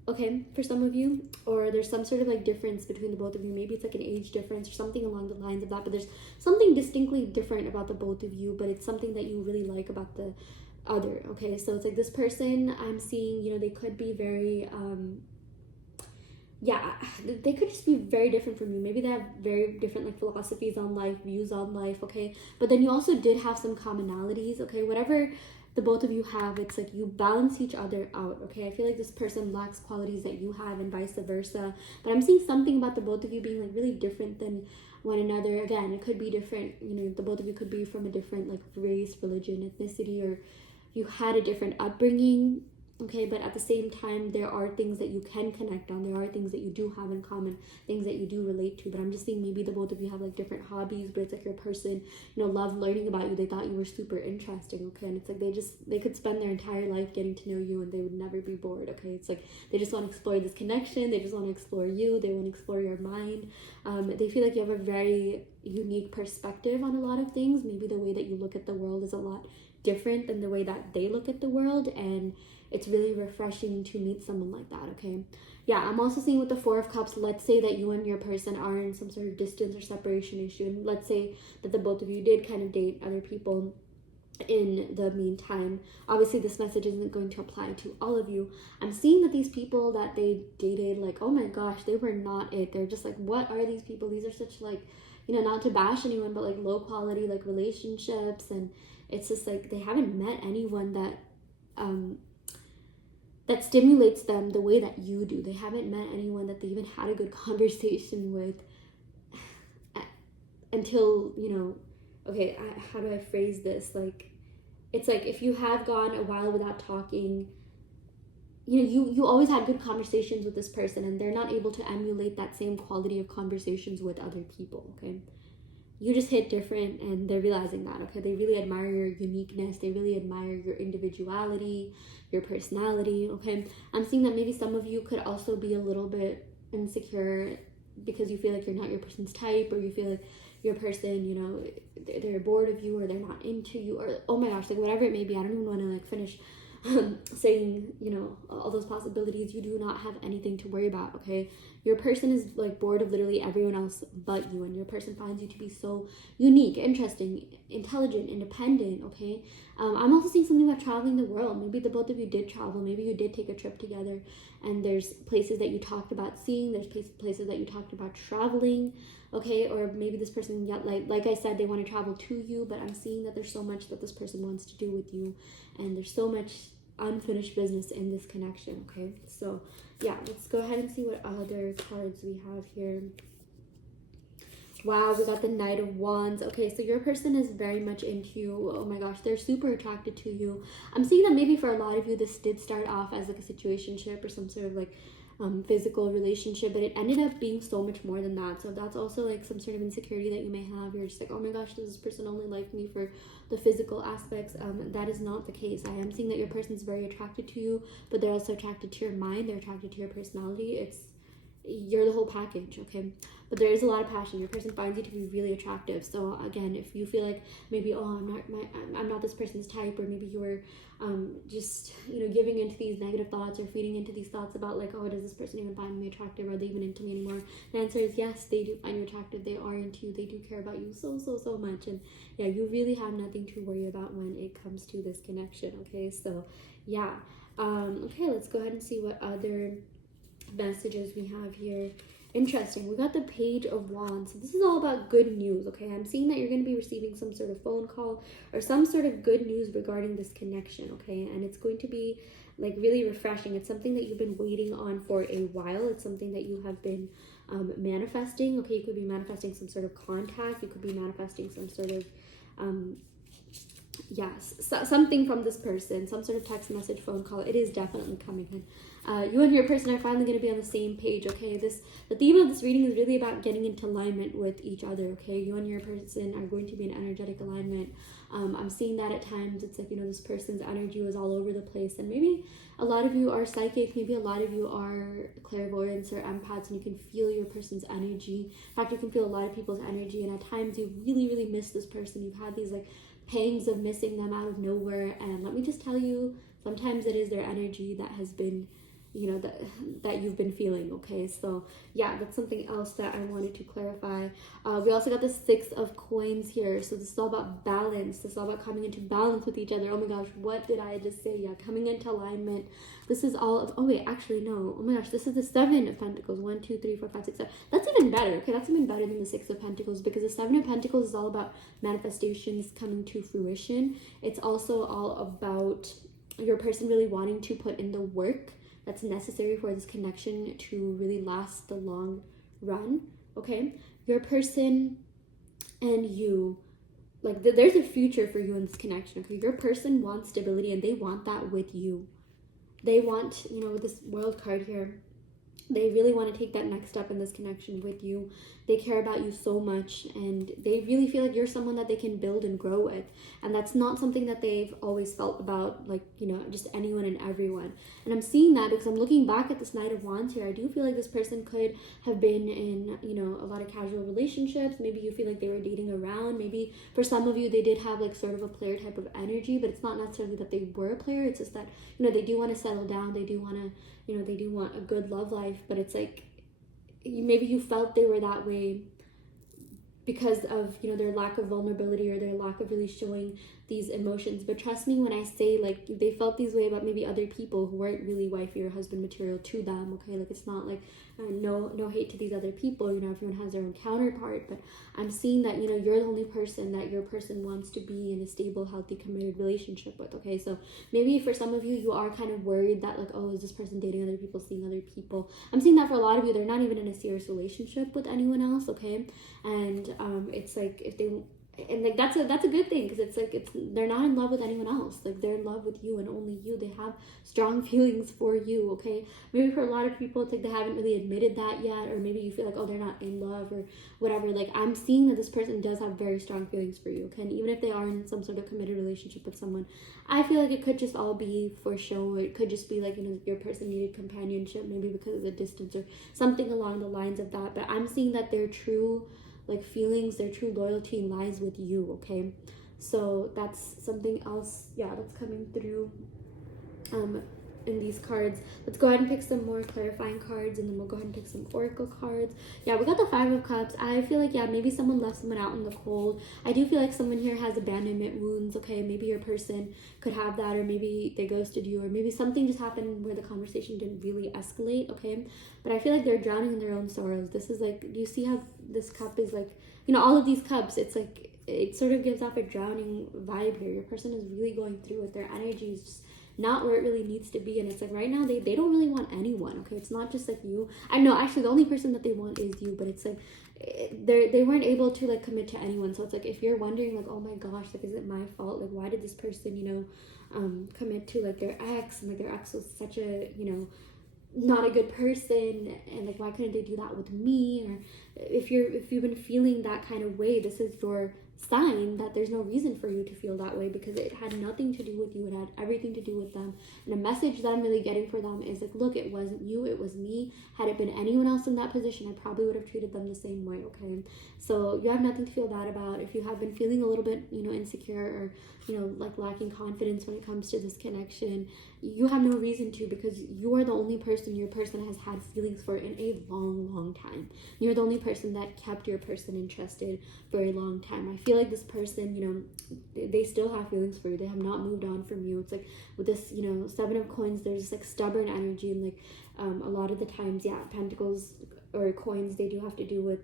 okay, for some of you, or there's some sort of like difference between the both of you. Maybe it's like an age difference or something along the lines of that, but there's something distinctly different about the both of you, but it's something that you really like about the other. Okay, so it's like this person, I'm seeing, you know, they could be very yeah, they could just be very different from you. Maybe they have very different like philosophies on life, views on life, okay? But then you also did have some commonalities, okay? Whatever the both of you have, it's like you balance each other out, okay? I feel like this person lacks qualities that you have and vice versa. But I'm seeing something about the both of you being like really different than one another. Again, it could be different, you know, the both of you could be from a different like race, religion, ethnicity, or you had a different upbringing. Okay, but at the same time, there are things that you can connect on. There are things that you do have in common, things that you do relate to. But I'm just seeing maybe the both of you have like different hobbies, but it's like your person, you know, loved learning about you. They thought you were super interesting, okay? And it's like they could spend their entire life getting to know you and they would never be bored, okay? It's like they just want to explore this connection. They just want to explore you. They want to explore your mind. They feel like you have a very unique perspective on a lot of things. Maybe the way that you look at the world is a lot different than the way that they look at the world, and it's really refreshing to meet someone like that, okay? Yeah, I'm also seeing with the Four of Cups, let's say that you and your person are in some sort of distance or separation issue, and let's say that the both of you did kind of date other people in the meantime. Obviously, this message isn't going to apply to all of you. I'm seeing that these people that they dated, like, oh my gosh, they were not it. They're just like, what are these people? These are such like, you know, not to bash anyone, but like low quality like relationships, and it's just like they haven't met anyone that that stimulates them the way that you do. They haven't met anyone that they even had a good conversation with until, you know, okay, how do I phrase this? Like, it's like if you have gone a while without talking, you know, you always had good conversations with this person and they're not able to emulate that same quality of conversations with other people, okay? You just hit different and they're realizing that, okay? They really admire your uniqueness. They really admire your individuality, your personality, okay? I'm seeing that maybe some of you could also be a little bit insecure because you feel like you're not your person's type, or you feel like your person, you know, they're bored of you or they're not into you, or oh my gosh, like whatever it may be. I don't even want to like finish saying, you know, all those possibilities. You do not have anything to worry about, okay? Your person is like bored of literally everyone else but you, and your person finds you to be so unique, interesting, intelligent, independent, okay? I'm also seeing something about traveling the world. Maybe the both of you did travel. Maybe you did take a trip together and there's places that you talked about seeing. There's places that you talked about traveling, okay? Or maybe this person, yeah, like I said, they want to travel to you, but I'm seeing that there's so much that this person wants to do with you, and there's so much unfinished business in this connection, okay? So yeah, let's go ahead and see what other cards we have here. Wow, we got the Knight of Wands. Okay, so your person is very much into you. Oh my gosh, they're super attracted to you. I'm seeing that maybe for a lot of you, this did start off as like a situationship or some sort of like physical relationship, but it ended up being so much more than that. So that's also like some sort of insecurity that you may have. You're just like, oh my gosh, does this person only like me for the physical aspects? That is not the case. I am seeing that your person's very attracted to you, but they're also attracted to your mind. They're attracted to your personality. You're the whole package, okay? But there is a lot of passion. Your person finds you to be really attractive. So again, if you feel like maybe, oh, I'm not this person's type, or maybe you're just, you know, giving into these negative thoughts or feeding into these thoughts about like, oh, does this person even find me attractive? Are they even into me anymore? The answer is yes, they do find you attractive. They are into you. They do care about you so much. And yeah, you really have nothing to worry about when it comes to this connection, okay? So yeah, okay, let's go ahead and see what other messages we have here. Interesting. We got the Page of Wands. So this is all about good news, okay? I'm seeing that you're going to be receiving some sort of phone call or some sort of good news regarding this connection, okay? And it's going to be like really refreshing. It's something that you've been waiting on for a while. It's something that you have been manifesting, okay? You could be manifesting some sort of contact. You could be manifesting some sort of yes, something from this person, some sort of text message, phone call. It is definitely coming in. You and your person are finally going to be on the same page, okay? The theme of this reading is really about getting into alignment with each other, okay? You and your person are going to be in energetic alignment. I'm seeing that at times. It's like, you know, this person's energy was all over the place, and maybe a lot of you are psychic, maybe a lot of you are clairvoyants or empaths, and you can feel your person's energy. In fact, you can feel a lot of people's energy, and at times you really, really miss this person. You've had these like pangs of missing them out of nowhere, and let me just tell you, sometimes it is their energy that has been, you know, that you've been feeling, okay? So yeah, that's something else that I wanted to clarify. We also got the Six of Coins here. So this is all about balance. This is all about coming into balance with each other. Oh my gosh, what did I just say? Yeah, coming into alignment. This is all of, oh wait, actually no, oh my gosh, this is the Seven of Pentacles. 1, 2, 3, 4, 5, 6, 7. That's even better, okay? That's even better than the Six of Pentacles, because the Seven of Pentacles is all about manifestations coming to fruition. It's also all about your person really wanting to put in the work that's necessary for this connection to really last the long run, okay? Your person and you, like there's a future for you in this connection, okay? Your person wants stability, and they want that with you. They want, you know, with this World card here, they really want to take that next step in this connection with you. They care about you so much, and they really feel like you're someone that they can build and grow with. And that's not something that they've always felt about, like, you know, just anyone and everyone. And I'm seeing that because I'm looking back at this Knight of Wands here. I do feel like this person could have been in, you know, a lot of casual relationships. Maybe you feel like they were dating around. Maybe for some of you, they did have like sort of a player type of energy, but it's not necessarily that they were a player. It's just that, you know, they do want to settle down. They do want to, you know, they do want a good love life, but it's like, maybe you felt they were that way because of, you know, their lack of vulnerability or their lack of really showing these emotions. But trust me when I say, like, they felt these way about maybe other people who weren't really wifey or husband material to them, okay? Like, it's not like no hate to these other people, you know, everyone has their own counterpart, but I'm seeing that, you know, you're the only person that your person wants to be in a stable, healthy, committed relationship with, okay? So maybe for some of you, you are kind of worried that, like, oh, is this person dating other people, seeing other people? I'm seeing that for a lot of you, they're not even in a serious relationship with anyone else, okay? And it's like, if they, and like that's a good thing, because it's like they're not in love with anyone else. Like, they're in love with you and only you. They have strong feelings for you, okay? Maybe for a lot of people, it's like they haven't really admitted that yet, or maybe you feel like, oh, they're not in love or whatever. Like, I'm seeing that this person does have very strong feelings for you, okay? And even if they are in some sort of committed relationship with someone, I feel like it could just all be for show. It could just be like, you know, your person needed companionship, maybe because of the distance or something along the lines of that. But I'm seeing that their true, like, feelings, their true loyalty lies with you, okay? So that's something else, yeah, that's coming through in these cards. Let's go ahead and pick some more clarifying cards, and then we'll go ahead and pick some oracle cards. Yeah, we got the Five of Cups. I feel like, yeah, maybe someone left someone out in the cold. I do feel like someone here has abandonment wounds, okay? Maybe your person could have that, or maybe they ghosted you, or maybe something just happened where the conversation didn't really escalate, okay? But I feel like they're drowning in their own sorrows. This is like, do you see how this cup is like, you know, all of these cups, it's like, it sort of gives off a drowning vibe here. Your person is really going through it. Their energy is just not where it really needs to be, and it's like right now they don't really want anyone, okay? It's not just like you. I know, actually the only person that they want is you, but it's like they weren't able to like commit to anyone. So it's like, if you're wondering like, oh my gosh, like, is it my fault? Like, why did this person, you know, commit to like their ex, and like their ex was such a, you know, not a good person, and like, why couldn't they do that with me? Or if you've been feeling that kind of way, this is your sign that there's no reason for you to feel that way, because it had nothing to do with you. It had everything to do with them. And a message that I'm really getting for them is like, look, it wasn't you, it was me. Had it been anyone else in that position, I probably would have treated them the same way, okay? So you have nothing to feel bad about. If you have been feeling a little bit, you know, insecure, or, you know, like lacking confidence when it comes to this connection, you have no reason to, because you are the only person your person has had feelings for in a long time. You're the only person that kept your person interested for a long time. I feel like this person, you know, they still have feelings for you. They have not moved on from you. It's like with this, you know, Seven of Coins, there's this like stubborn energy, and like a lot of the times, yeah, Pentacles or coins, they do have to do with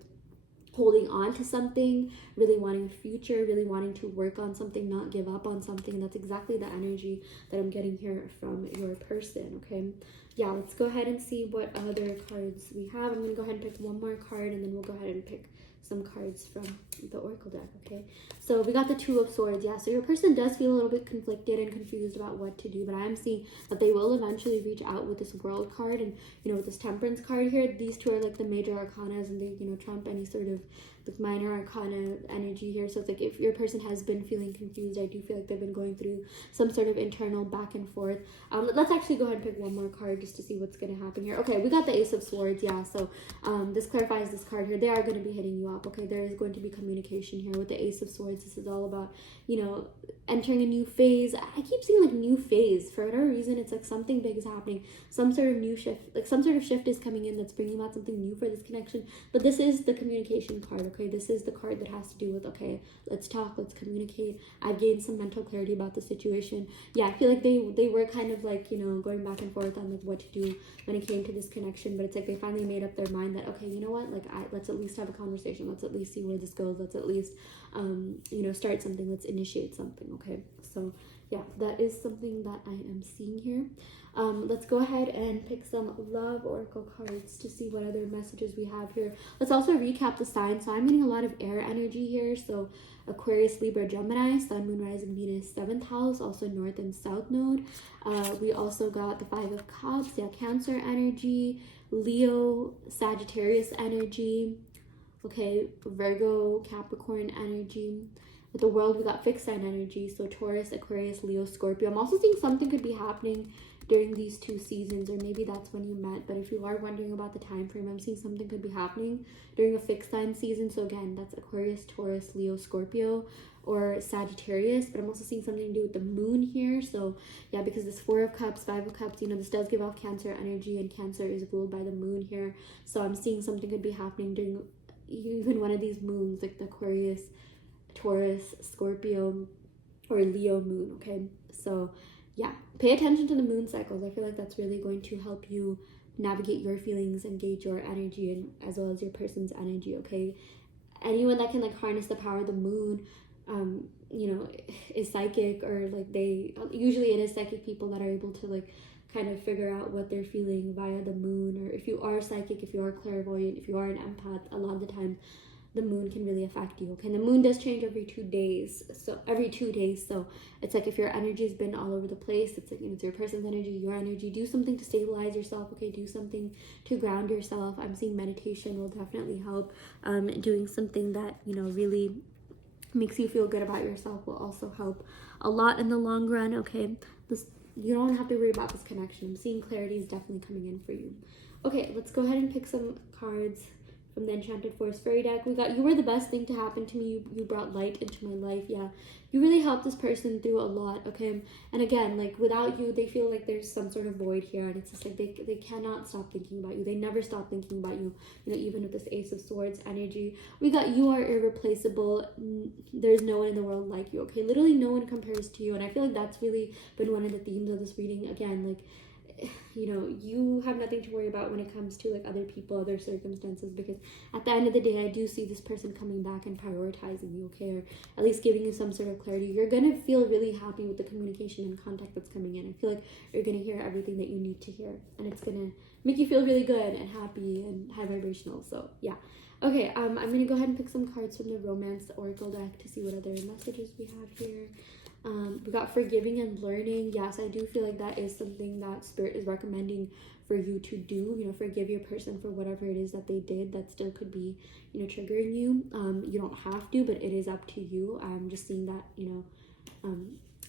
holding on to something, really wanting a future, really wanting to work on something, not give up on something. That's exactly the energy that I'm getting here from your person, okay? Yeah, let's go ahead and see what other cards we have. I'm going to go ahead and pick one more card, and then we'll go ahead and pick some cards from the Oracle deck, okay? So we got the Two of Swords. Yeah, so your person does feel a little bit conflicted and confused about what to do, but I am seeing that they will eventually reach out with this World card, and, you know, with this Temperance card here, these two are like the major arcanas, and they, you know, trump any sort of like minor arcana energy here. So it's like if your person has been feeling confused, I do feel like they've been going through some sort of internal back and forth. Let's actually go ahead and pick one more card just to see what's going to happen here. Okay, we got the Ace of Swords. Yeah, so this clarifies this card here. They are going to be hitting you up, okay? There is going to be communication here with the Ace of Swords. This is all about, you know, entering a new phase. I keep seeing like new phase. For whatever reason, it's like something big is happening, some sort of new shift, like some sort of shift is coming in that's bringing about something new for this connection. But this is the communication card, okay? This is the card that has to do with, okay, let's talk, let's communicate. I've gained some mental clarity about the situation. Yeah, I feel like they were kind of like, you know, going back and forth on like what to do when it came to this connection, but it's like they finally made up their mind that, okay, you know what, like let's at least have a conversation, let's at least see where this goes, let's at least you know, start something, let's initiate something, okay? So yeah, that is something that I am seeing here. Let's go ahead and pick some love oracle cards to see what other messages we have here. Let's also recap the signs. So I'm getting a lot of air energy here. So Aquarius, Libra, Gemini, Sun, Moon, Rising, Venus, 7th house, also North and South node. We also got the 5 of Cups, yeah, Cancer energy, Leo, Sagittarius energy, okay, Virgo, Capricorn energy. With the World, we got fixed sign energy, so Taurus, Aquarius, Leo, Scorpio. I'm also seeing something could be happening during these 2 seasons, or maybe that's when you met. But if you are wondering about the time frame, I'm seeing something could be happening during a fixed sign season. So again, that's Aquarius, Taurus, Leo, Scorpio, or Sagittarius. But I'm also seeing something to do with the moon here. So yeah, because this 4 of Cups, 5 of Cups, you know, this does give off Cancer energy, and Cancer is ruled by the moon here. So I'm seeing something could be happening during even one of these moons, like the Aquarius, Taurus, Scorpio, or Leo moon, okay? So yeah, pay attention to the moon cycles. I feel like that's really going to help you navigate your feelings and gauge your energy, and as well as your person's energy, okay? Anyone that can like harness the power of the moon, you know, is psychic, or like usually it is psychic people that are able to like kind of figure out what they're feeling via the moon. Or if you are psychic, if you are clairvoyant, if you are an empath, a lot of the time the moon can really affect you, okay? And the moon does change every 2 days, so it's like if your energy's been all over the place, it's like, you know, it's your person's energy, your energy. Do something to stabilize yourself, okay? Do something to ground yourself. I'm seeing meditation will definitely help. Doing something that, you know, really makes you feel good about yourself will also help a lot in the long run, okay? You don't have to worry about this connection. I'm seeing clarity is definitely coming in for you. Okay, let's go ahead and pick some cards from the Enchanted Forest Fairy deck. We got, you were the best thing to happen to me. You brought light into my life. Yeah, you really helped this person through a lot, okay? And again, like without you, they feel like there's some sort of void here, and it's just like they cannot stop thinking about you. They never stop thinking about you, you know, even with this Ace of Swords energy. We got, you are irreplaceable. There's no one in the world like you, okay? Literally no one compares to you, and I feel like that's really been one of the themes of this reading. Again, like, you know, you have nothing to worry about when it comes to like other people, other circumstances, because at the end of the day, I do see this person coming back and prioritizing you, okay, or at least giving you some sort of clarity. You're gonna feel really happy with the communication and contact that's coming in. I feel like you're gonna hear everything that you need to hear, and it's gonna make you feel really good and happy and high vibrational. So yeah, okay, I'm gonna go ahead and pick some cards from the Romance Oracle deck to see what other messages we have here. We got forgiving and learning. Yes, I do feel like that is something that Spirit is recommending for you to do. You know, forgive your person for whatever it is that they did that still could be, you know, triggering you. You don't have to, but it is up to you. I'm just seeing that, you know,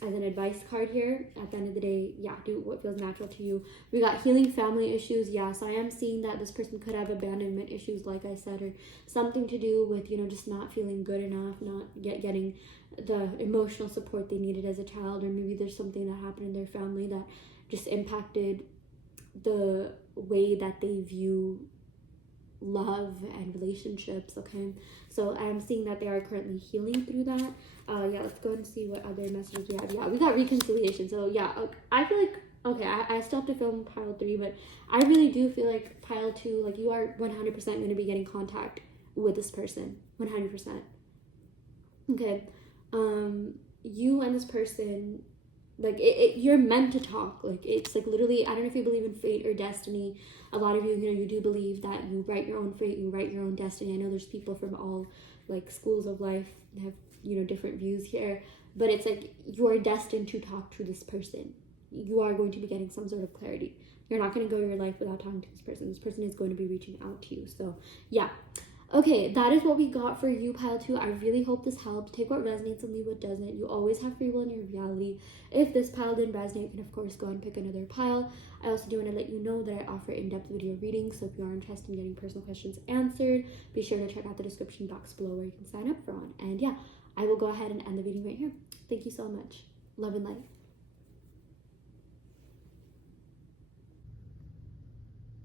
as an advice card here. At the end of the day, yeah, do what feels natural to you. We got healing family issues. Yes, I am seeing that this person could have abandonment issues, like I said, or something to do with, you know, just not feeling good enough, not getting the emotional support they needed as a child, or maybe there's something that happened in their family that just impacted the way that they view love and relationships, okay? So I'm seeing that they are currently healing through that. Yeah, let's go and see what other messages we have. Yeah, we got reconciliation. So yeah, I feel like Okay, I still have to film pile 3, but I really do feel like pile 2, like you are 100% going to be getting contact with this person. 100%. Okay. You and this person, like you're meant to talk. Like it's like literally, I don't know if you believe in fate or destiny. A lot of you, you do believe that you write your own fate, you write your own destiny. I know there's people from all like schools of life that have, different views here, but it's like you're destined to talk to this person. You are going to be getting some sort of clarity. You're not going to go your life without talking to this person. This person is going to be reaching out to you. So yeah. Okay, that is what we got for you, pile 2. I really hope this helped. Take what resonates and leave what doesn't. You always have free will in your reality. If this pile didn't resonate, you can of course go and pick another pile. I also do want to let you know that I offer in-depth video readings, so if you are interested in getting personal questions answered, be sure to check out the description box below where you can sign up for one. And yeah, I will go ahead and end the reading right here. Thank you so much. Love and light.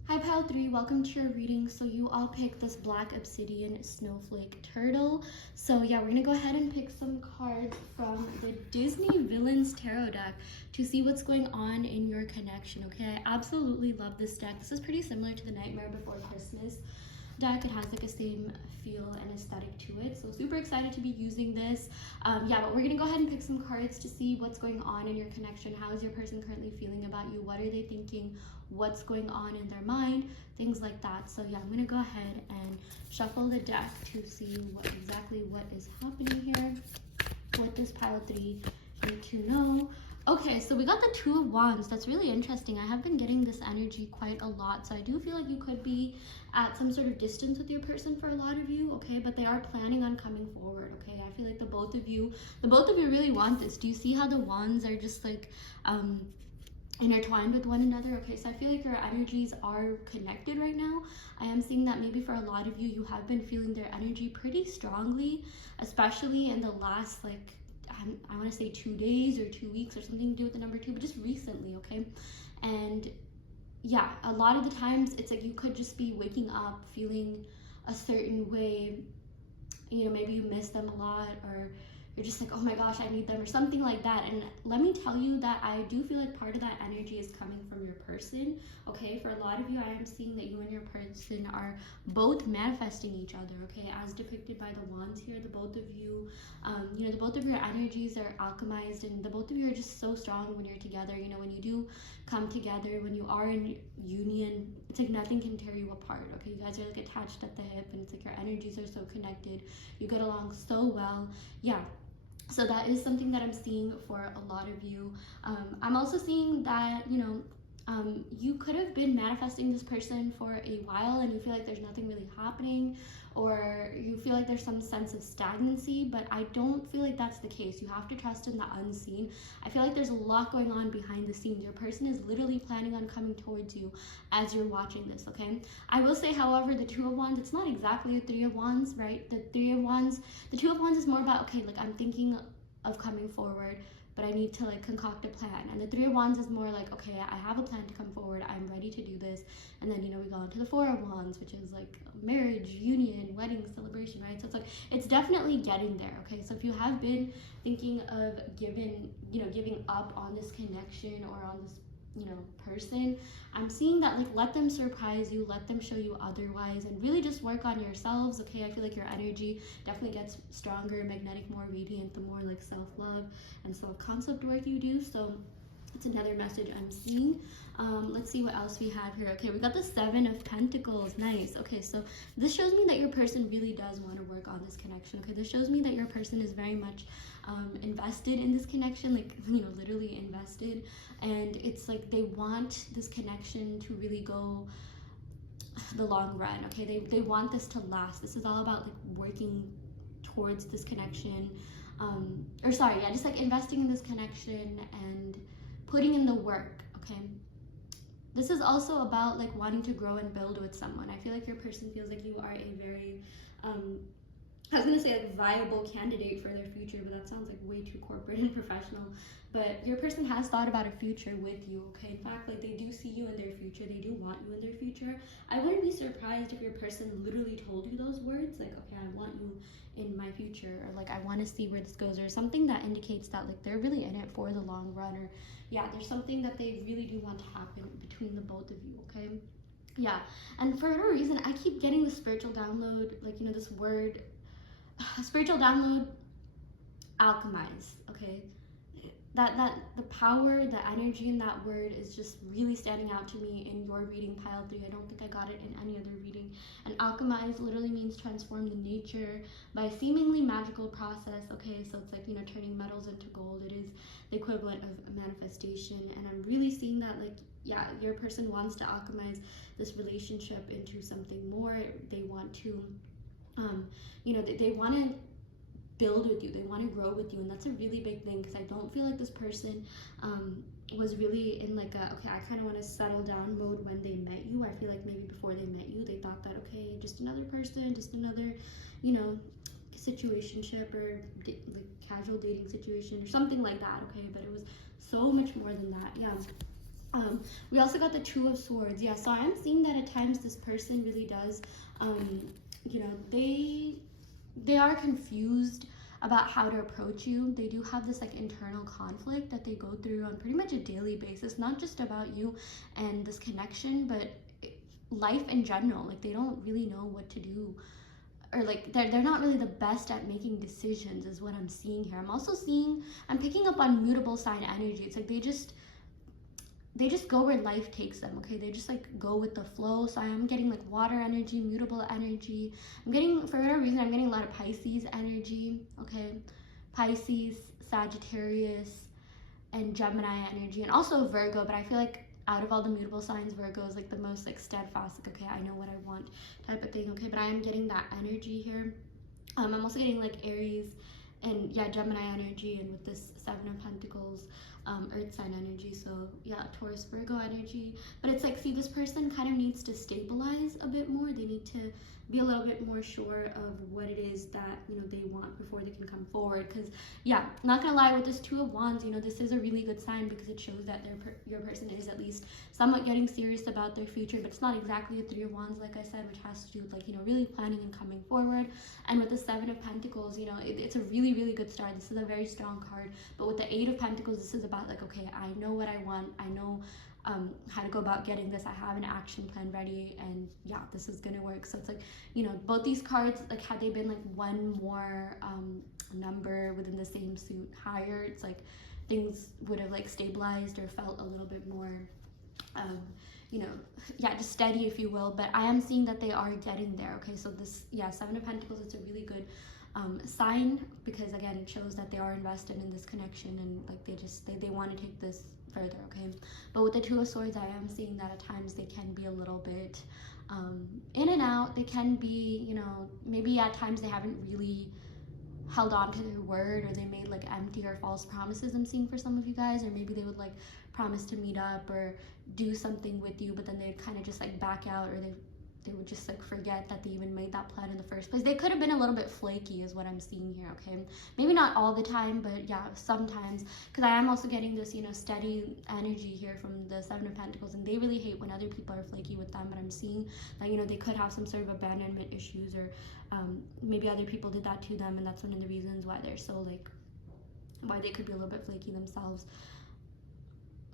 Hi pile 3, welcome to your reading. So you all picked this black obsidian snowflake turtle. So yeah, we're gonna go ahead and pick some cards from the Disney Villains Tarot deck to see what's going on in your connection, okay? I absolutely love this deck. This is pretty similar to the Nightmare Before Christmas deck. It has like a same feel and aesthetic to it, so super excited to be using this. Yeah, but we're gonna go ahead and pick some cards to see what's going on in your connection. How is your person currently feeling about you? What are they thinking? What's going on in their mind? Things like that. So yeah, I'm gonna go ahead and shuffle the deck to see exactly what is happening here. What does pile 3 need to know? Okay, so we got the Two of Wands. That's really interesting. I have been getting this energy quite a lot, so I do feel like you could be at some sort of distance with your person for a lot of you, okay? But they are planning on coming forward, okay? I feel like the both of you really want this. Do you see how the wands are just like intertwined with one another? Okay, so I feel like your energies are connected right now. I am seeing that maybe for a lot of you, you have been feeling their energy pretty strongly, especially in the last like I want to say 2 days or 2 weeks or something to do with the number 2, but just recently, okay? And yeah, a lot of the times it's like you could just be waking up feeling a certain way, maybe you miss them a lot, or you're just like, oh my gosh, I need them, or something like that. And let me tell you that I do feel like part of that energy is coming from your person, okay? For a lot of you, I am seeing that you and your person are both manifesting each other, okay? As depicted by the wands here, the both of you, the both of your energies are alchemized, and the both of you are just so strong when you're together. When you do come together, when you are in union, it's like nothing can tear you apart, okay? You guys are like attached at the hip, and it's like your energies are so connected. You get along so well. Yeah. So that is something that I'm seeing for a lot of you. I'm also seeing that, you could have been manifesting this person for a while and you feel like there's nothing really happening, or you feel like there's some sense of stagnancy, but I don't feel like that's the case. You have to trust in the unseen. I feel like there's a lot going on behind the scenes. Your person is literally planning on coming towards you as you're watching this, okay? I will say, however, the Two of Wands, it's not exactly a Three of Wands, right? The Two of Wands is more about, okay, like I'm thinking of coming forward, but I need to like concoct a plan. And the Three of Wands is more like, okay, I have a plan to come forward, I'm ready to do this. And then, we go into the Four of Wands, which is like marriage, union, wedding, celebration, right? So it's like, it's definitely getting there, okay? So if you have been thinking of giving up on this connection or on this, person, I'm seeing that like let them surprise you, let them show you otherwise, and really just work on yourselves, okay? I feel like your energy definitely gets stronger, magnetic, more radiant, the more like self-love and self-concept work you do. So it's another message I'm seeing. Let's see what else we have here. Okay, we got the Seven of Pentacles. Nice. Okay, so this shows me that your person really does want to work on this connection. Okay, this shows me that your person is very much invested in this connection, like, literally invested. And it's like they want this connection to really go the long run, okay? They want this to last. This is all about like working towards this connection. Just like investing in this connection and putting in the work, okay? This is also about like wanting to grow and build with someone. I feel like your person feels like you are a very I was gonna say like viable candidate for their future, but that sounds like way too corporate and professional. But your person has thought about a future with you, okay? In fact, like they do see you in their future. They do want you in their future. I wouldn't be surprised if your person literally told you those words, like, okay, I want you in my future, or like I want to see where this goes, or something that indicates that like they're really in it for the long run, or yeah, there's something that they really do want to happen between the both of you, okay? Yeah, and for whatever reason, I keep getting the spiritual download, like, you know, this word, spiritual download, alchemize, okay? That the power, the energy in that word is just really standing out to me in your reading, pile 3. I don't think I got it in any other reading. And alchemize literally means transform the nature by a seemingly magical process, okay? So it's like, you know, turning metals into gold. It is the equivalent of manifestation, and I'm really seeing that, like, yeah, your person wants to alchemize this relationship into something more. They want to you know, they want to build with you, they want to grow with you, and that's a really big thing, because I don't feel like this person was really in like a, okay, I kind of want to settle down mode when they met you. I feel like maybe before they met you, they thought that, okay, just another person, just another, you know, situationship, or like casual dating situation or something like that, okay? But it was so much more than that. Yeah. We also got the Two of Swords. Yeah, so I'm seeing that at times this person really does, you know, they are confused about how to approach you. They do have this like internal conflict that they go through on pretty much a daily basis, not just about you and this connection, but life in general. Like they don't really know what to do, or like they're not really the best at making decisions, is what I'm seeing here. I'm also seeing, I'm picking up on mutable sign energy. It's like they just go where life takes them, okay? They just like go with the flow. So I'm getting like water energy, mutable energy. I'm getting, for whatever reason, I'm getting a lot of Pisces energy, okay? Pisces, Sagittarius, and Gemini energy, and also Virgo. But I feel like out of all the mutable signs, Virgo is like the most like steadfast, like, okay, I know what I want type of thing, okay? But I am getting that energy here. I'm also getting like Aries and yeah, Gemini energy, and with this Seven of Pentacles, earth sign energy. So yeah, Taurus, Virgo energy. But it's like, see, this person kind of needs to stabilize a bit more. They need to be a little bit more sure of what it is that, you know, they want before they can come forward. Because yeah, not gonna lie, with this Two of Wands, you know, this is a really good sign, because it shows that your person is at least somewhat getting serious about their future. But it's not exactly a Three of Wands, like I said, which has to do with like, you know, really planning and coming forward. And with the Seven of Pentacles, you know, it's a really, really good start. This is a very strong card. But with the Eight of Pentacles, this is about like, okay, I know what I want. I know how to go about getting this. I have an action plan ready, and yeah, this is gonna work. So it's like, you know, both these cards, like had they been like one more number within the same suit higher, it's like things would have like stabilized or felt a little bit more you know, yeah, just steady, if you will. But I am seeing that they are getting there, okay? So this, yeah, Seven of Pentacles, it's a really good sign, because again, it shows that they are invested in this connection, and like they want to take this further, okay? But with the Two of Swords, I am seeing that at times they can be a little bit in and out. They can be, you know, maybe at times they haven't really held on to their word, or they made like empty or false promises, I'm seeing, for some of you guys. Or maybe they would like promise to meet up or do something with you, but then they'd kind of just like back out, or they would just like forget that they even made that plan in the first place. They could have been a little bit flaky, is what I'm seeing here, okay? Maybe not all the time, but yeah, sometimes, because I am also getting this, you know, steady energy here from the Seven of Pentacles, and they really hate when other people are flaky with them. But I'm seeing that, you know, they could have some sort of abandonment issues, or maybe other people did that to them, and that's one of the reasons why they're so like, why they could be a little bit flaky themselves.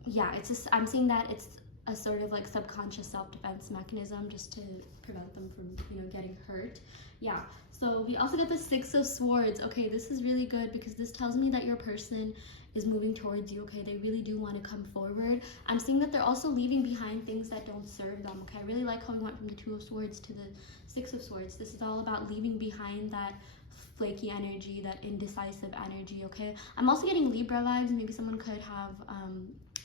Yeah, it's just, I'm seeing that it's a sort of like subconscious self-defense mechanism, just to prevent them from, you know, getting hurt. Yeah, so we also get the Six of Swords. Okay, this is really good, because this tells me that your person is moving towards you, okay? They really do want to come forward. I'm seeing that they're also leaving behind things that don't serve them, okay? I really like how we went from the Two of Swords to the Six of Swords. This is all about leaving behind that flaky energy, that indecisive energy, okay? I'm also getting Libra vibes. Maybe someone could have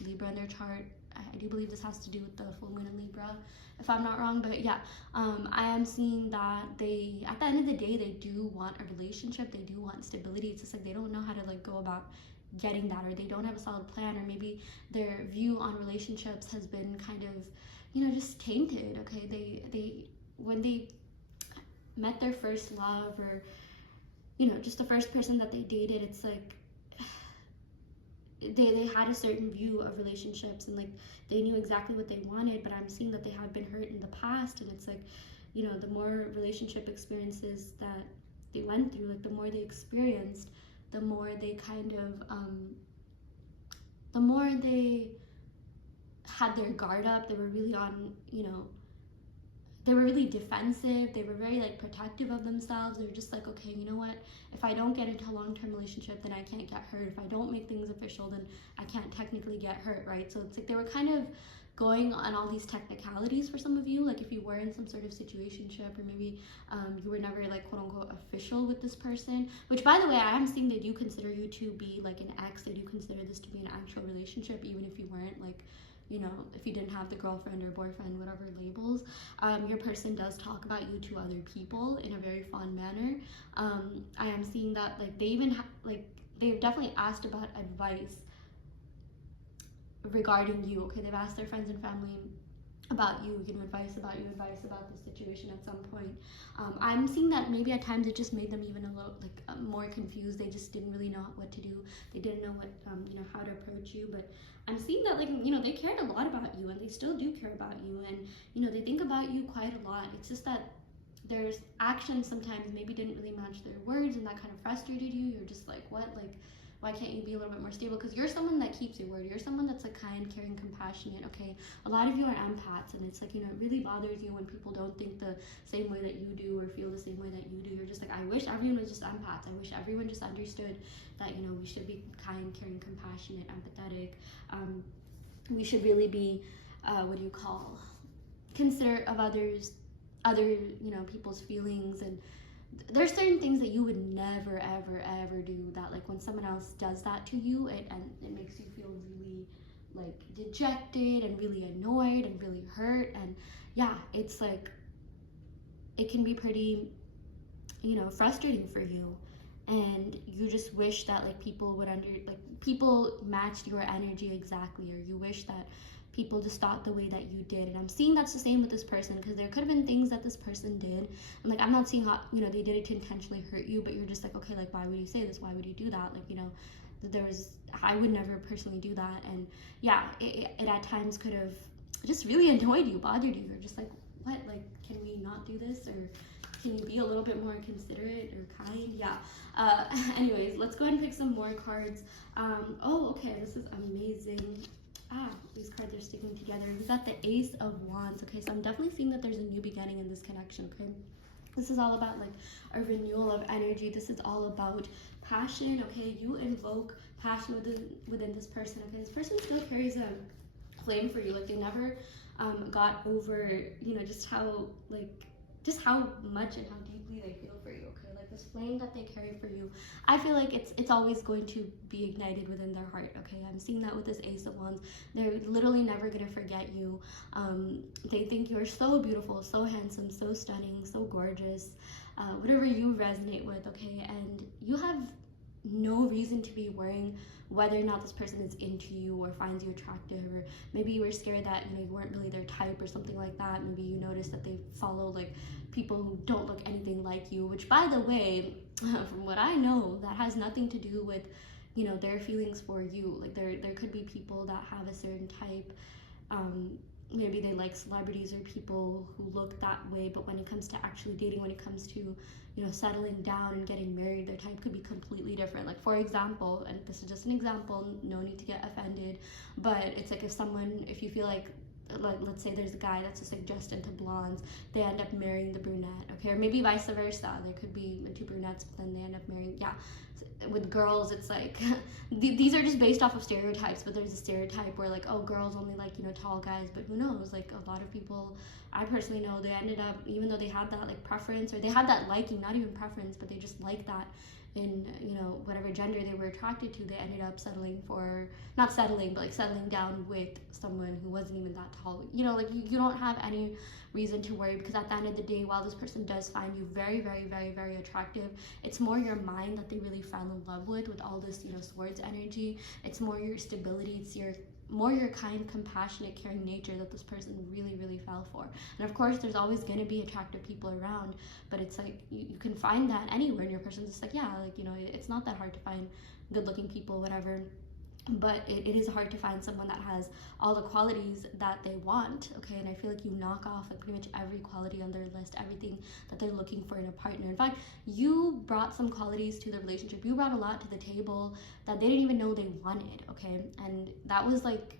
Libra in their chart. I do believe this has to do with the full moon in Libra, if I'm not wrong. But yeah, I am seeing that they, at the end of the day, they do want a relationship. They do want stability. It's just like they don't know how to like go about getting that, or they don't have a solid plan, or maybe their view on relationships has been kind of, you know, just tainted, okay? They when they met their first love, or you know, just the first person that they dated, it's like they had a certain view of relationships, and like they knew exactly what they wanted, but I'm seeing that they have been hurt in the past. And it's like, you know, the more relationship experiences that they went through, like the more they experienced, the more they kind of the more they had their guard up. They were really on, you know, they were really defensive. They were very like protective of themselves. They were just like, okay, you know what, if I don't get into a long-term relationship, then I can't get hurt. If I don't make things official, then I can't technically get hurt, right? So it's like they were kind of going on all these technicalities for some of you. Like if you were in some sort of situationship, or maybe you were never like quote unquote official with this person, which by the way, I am seeing they do consider you to be like an ex. They do consider this to be an actual relationship, even if you weren't like, you know, if you didn't have the girlfriend or boyfriend, whatever labels. Your person does talk about you to other people in a very fond manner. I am seeing that like they even like they've definitely asked about advice regarding you. Okay, they've asked their friends and family about you, you know, advice about you, advice about the situation at some point. I'm seeing that maybe at times it just made them even a little like more confused. They just didn't really know what to do. They didn't know what you know, how to approach you. But I'm seeing that like, you know, they cared a lot about you, and they still do care about you, and you know, they think about you quite a lot. It's just that there's actions sometimes maybe didn't really match their words, and that kind of frustrated you. You're just like, what, like, why can't you be a little bit more stable? Because you're someone that keeps your word. You're someone that's like kind, caring, compassionate. Okay, a lot of you are empaths, and it's like, you know, it really bothers you when people don't think the same way that you do or feel the same way that you do. You're just like, I wish everyone was just empaths. I wish everyone just understood that, you know, we should be kind, caring, compassionate, empathetic. We should really be considerate of others, you know, people's feelings. And there's certain things that you would never ever do that like when someone else does that to you, it makes you feel really like dejected and really annoyed and really hurt. And yeah, it's like it can be pretty, you know, frustrating for you, and you just wish that like people people matched your energy exactly, or you wish that people just thought the way that you did. And I'm seeing that's the same with this person, because there could have been things that this person did, and like I'm not seeing how, you know, they did it to intentionally hurt you, but you're just like, okay, like why would you say this, why would you do that? Like, you know, I would never personally do that. And yeah, it at times could have just really annoyed you, bothered you. You're just like, what, like, can we not do this, or can you be a little bit more considerate or kind? Yeah. Anyways, let's go ahead and pick some more cards. Oh, okay, this is amazing. These cards are sticking together. We got the Ace of Wands. Okay, so I'm definitely seeing that there's a new beginning in this connection. Okay, this is all about like a renewal of energy. This is all about passion. Okay, you invoke passion within this person. Okay, this person still carries a flame for you. Like they never got over, you know, just how much and how deeply they feel for you. Okay, like this flame that they carry for you, I feel like it's always going to be ignited within their heart. Okay, I'm seeing that with this Ace of Wands. They're literally never gonna forget you. They think you're so beautiful, so handsome, so stunning, so gorgeous, whatever you resonate with. Okay, and you have no reason to be worrying whether or not this person is into you or finds you attractive, or maybe you were scared that, you know, you weren't really their type or something like that. Maybe you noticed that they follow like people who don't look anything like you, which by the way, from what I know, that has nothing to do with, you know, their feelings for you. Like there could be people that have a certain type, maybe they like celebrities or people who look that way, but when it comes to actually dating, when it comes to, you know, settling down and getting married, their type could be completely different. Like for example, and this is just an example, no need to get offended, but it's like if you feel like let's say there's a guy that's just like just into blondes, they end up marrying the brunette. Okay, or maybe vice versa, there could be two brunettes but then they end up marrying, yeah. With girls, it's like these are just based off of stereotypes, but there's a stereotype where like, oh, girls only like, you know, tall guys, but who knows, like a lot of people I personally know, they ended up, even though they had that like preference, or they had that liking, not even preference, but they just like that in, you know, whatever gender they were attracted to, they ended up settling down with someone who wasn't even that tall. You know, like you don't have any reason to worry, because at the end of the day, while this person does find you very, very, very, very attractive, it's more your mind that they really fell in love with all this, you know, swords energy. It's more your stability, it's your more your kind, compassionate, caring nature that this person really, really fell for. And of course, there's always going to be attractive people around, but it's like you can find that anywhere, and your person's just like, yeah, like, you know, it's not that hard to find good looking people, whatever. But it is hard to find someone that has all the qualities that they want, okay? And I feel like you knock off like pretty much every quality on their list, everything that they're looking for in a partner. In fact, you brought some qualities to the relationship. You brought a lot to the table that they didn't even know they wanted, okay? And that was like,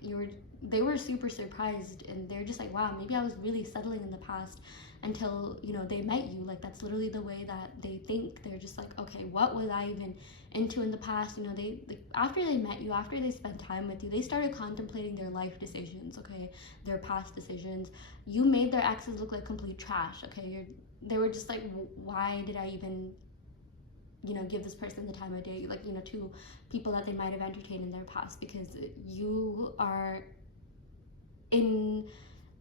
they were super surprised, and they're just like, wow, maybe I was really settling in the past until, you know, they met you. Like, that's literally the way that they think. They're just like, okay, what was I even into in the past? You know, they like, after they met you, after they spent time with you, they started contemplating their life decisions, okay, their past decisions. You made their exes look like complete trash, okay? They were just like, why did I even, you know, give this person the time of day, like, you know, to people that they might have entertained in their past, because you are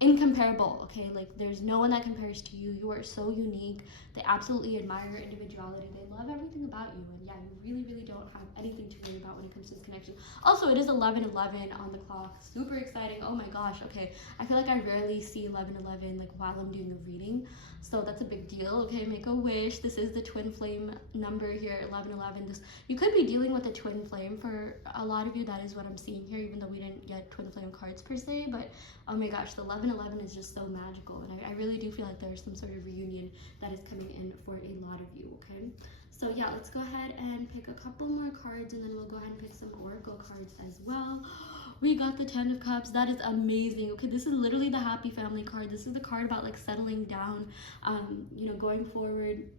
incomparable, okay? Like, there's no one that compares to you. You are so unique. They absolutely admire your individuality. They love everything about you, and yeah, you really, really don't have anything to worry about when it comes to this connection. Also, it is 11:11 on the clock. Super exciting. Oh my gosh. Okay, I feel like I rarely see 11:11 like while I'm doing the reading, so that's a big deal. Okay, make a wish. This is the twin flame number here, 11:11. This, you could be dealing with a twin flame for a lot of you. That is what I'm seeing here, even though we didn't get twin flame cards per se. But oh my gosh, the 11:11 is just so magical, and I really do feel like there's some sort of reunion that is coming in for a lot of you, okay? So yeah, let's go ahead and pick a couple more cards, and then we'll go ahead and pick some oracle cards as well. We got the 10 of Cups. That is amazing. Okay, this is literally the happy family card. This is the card about like settling down, you know, going forward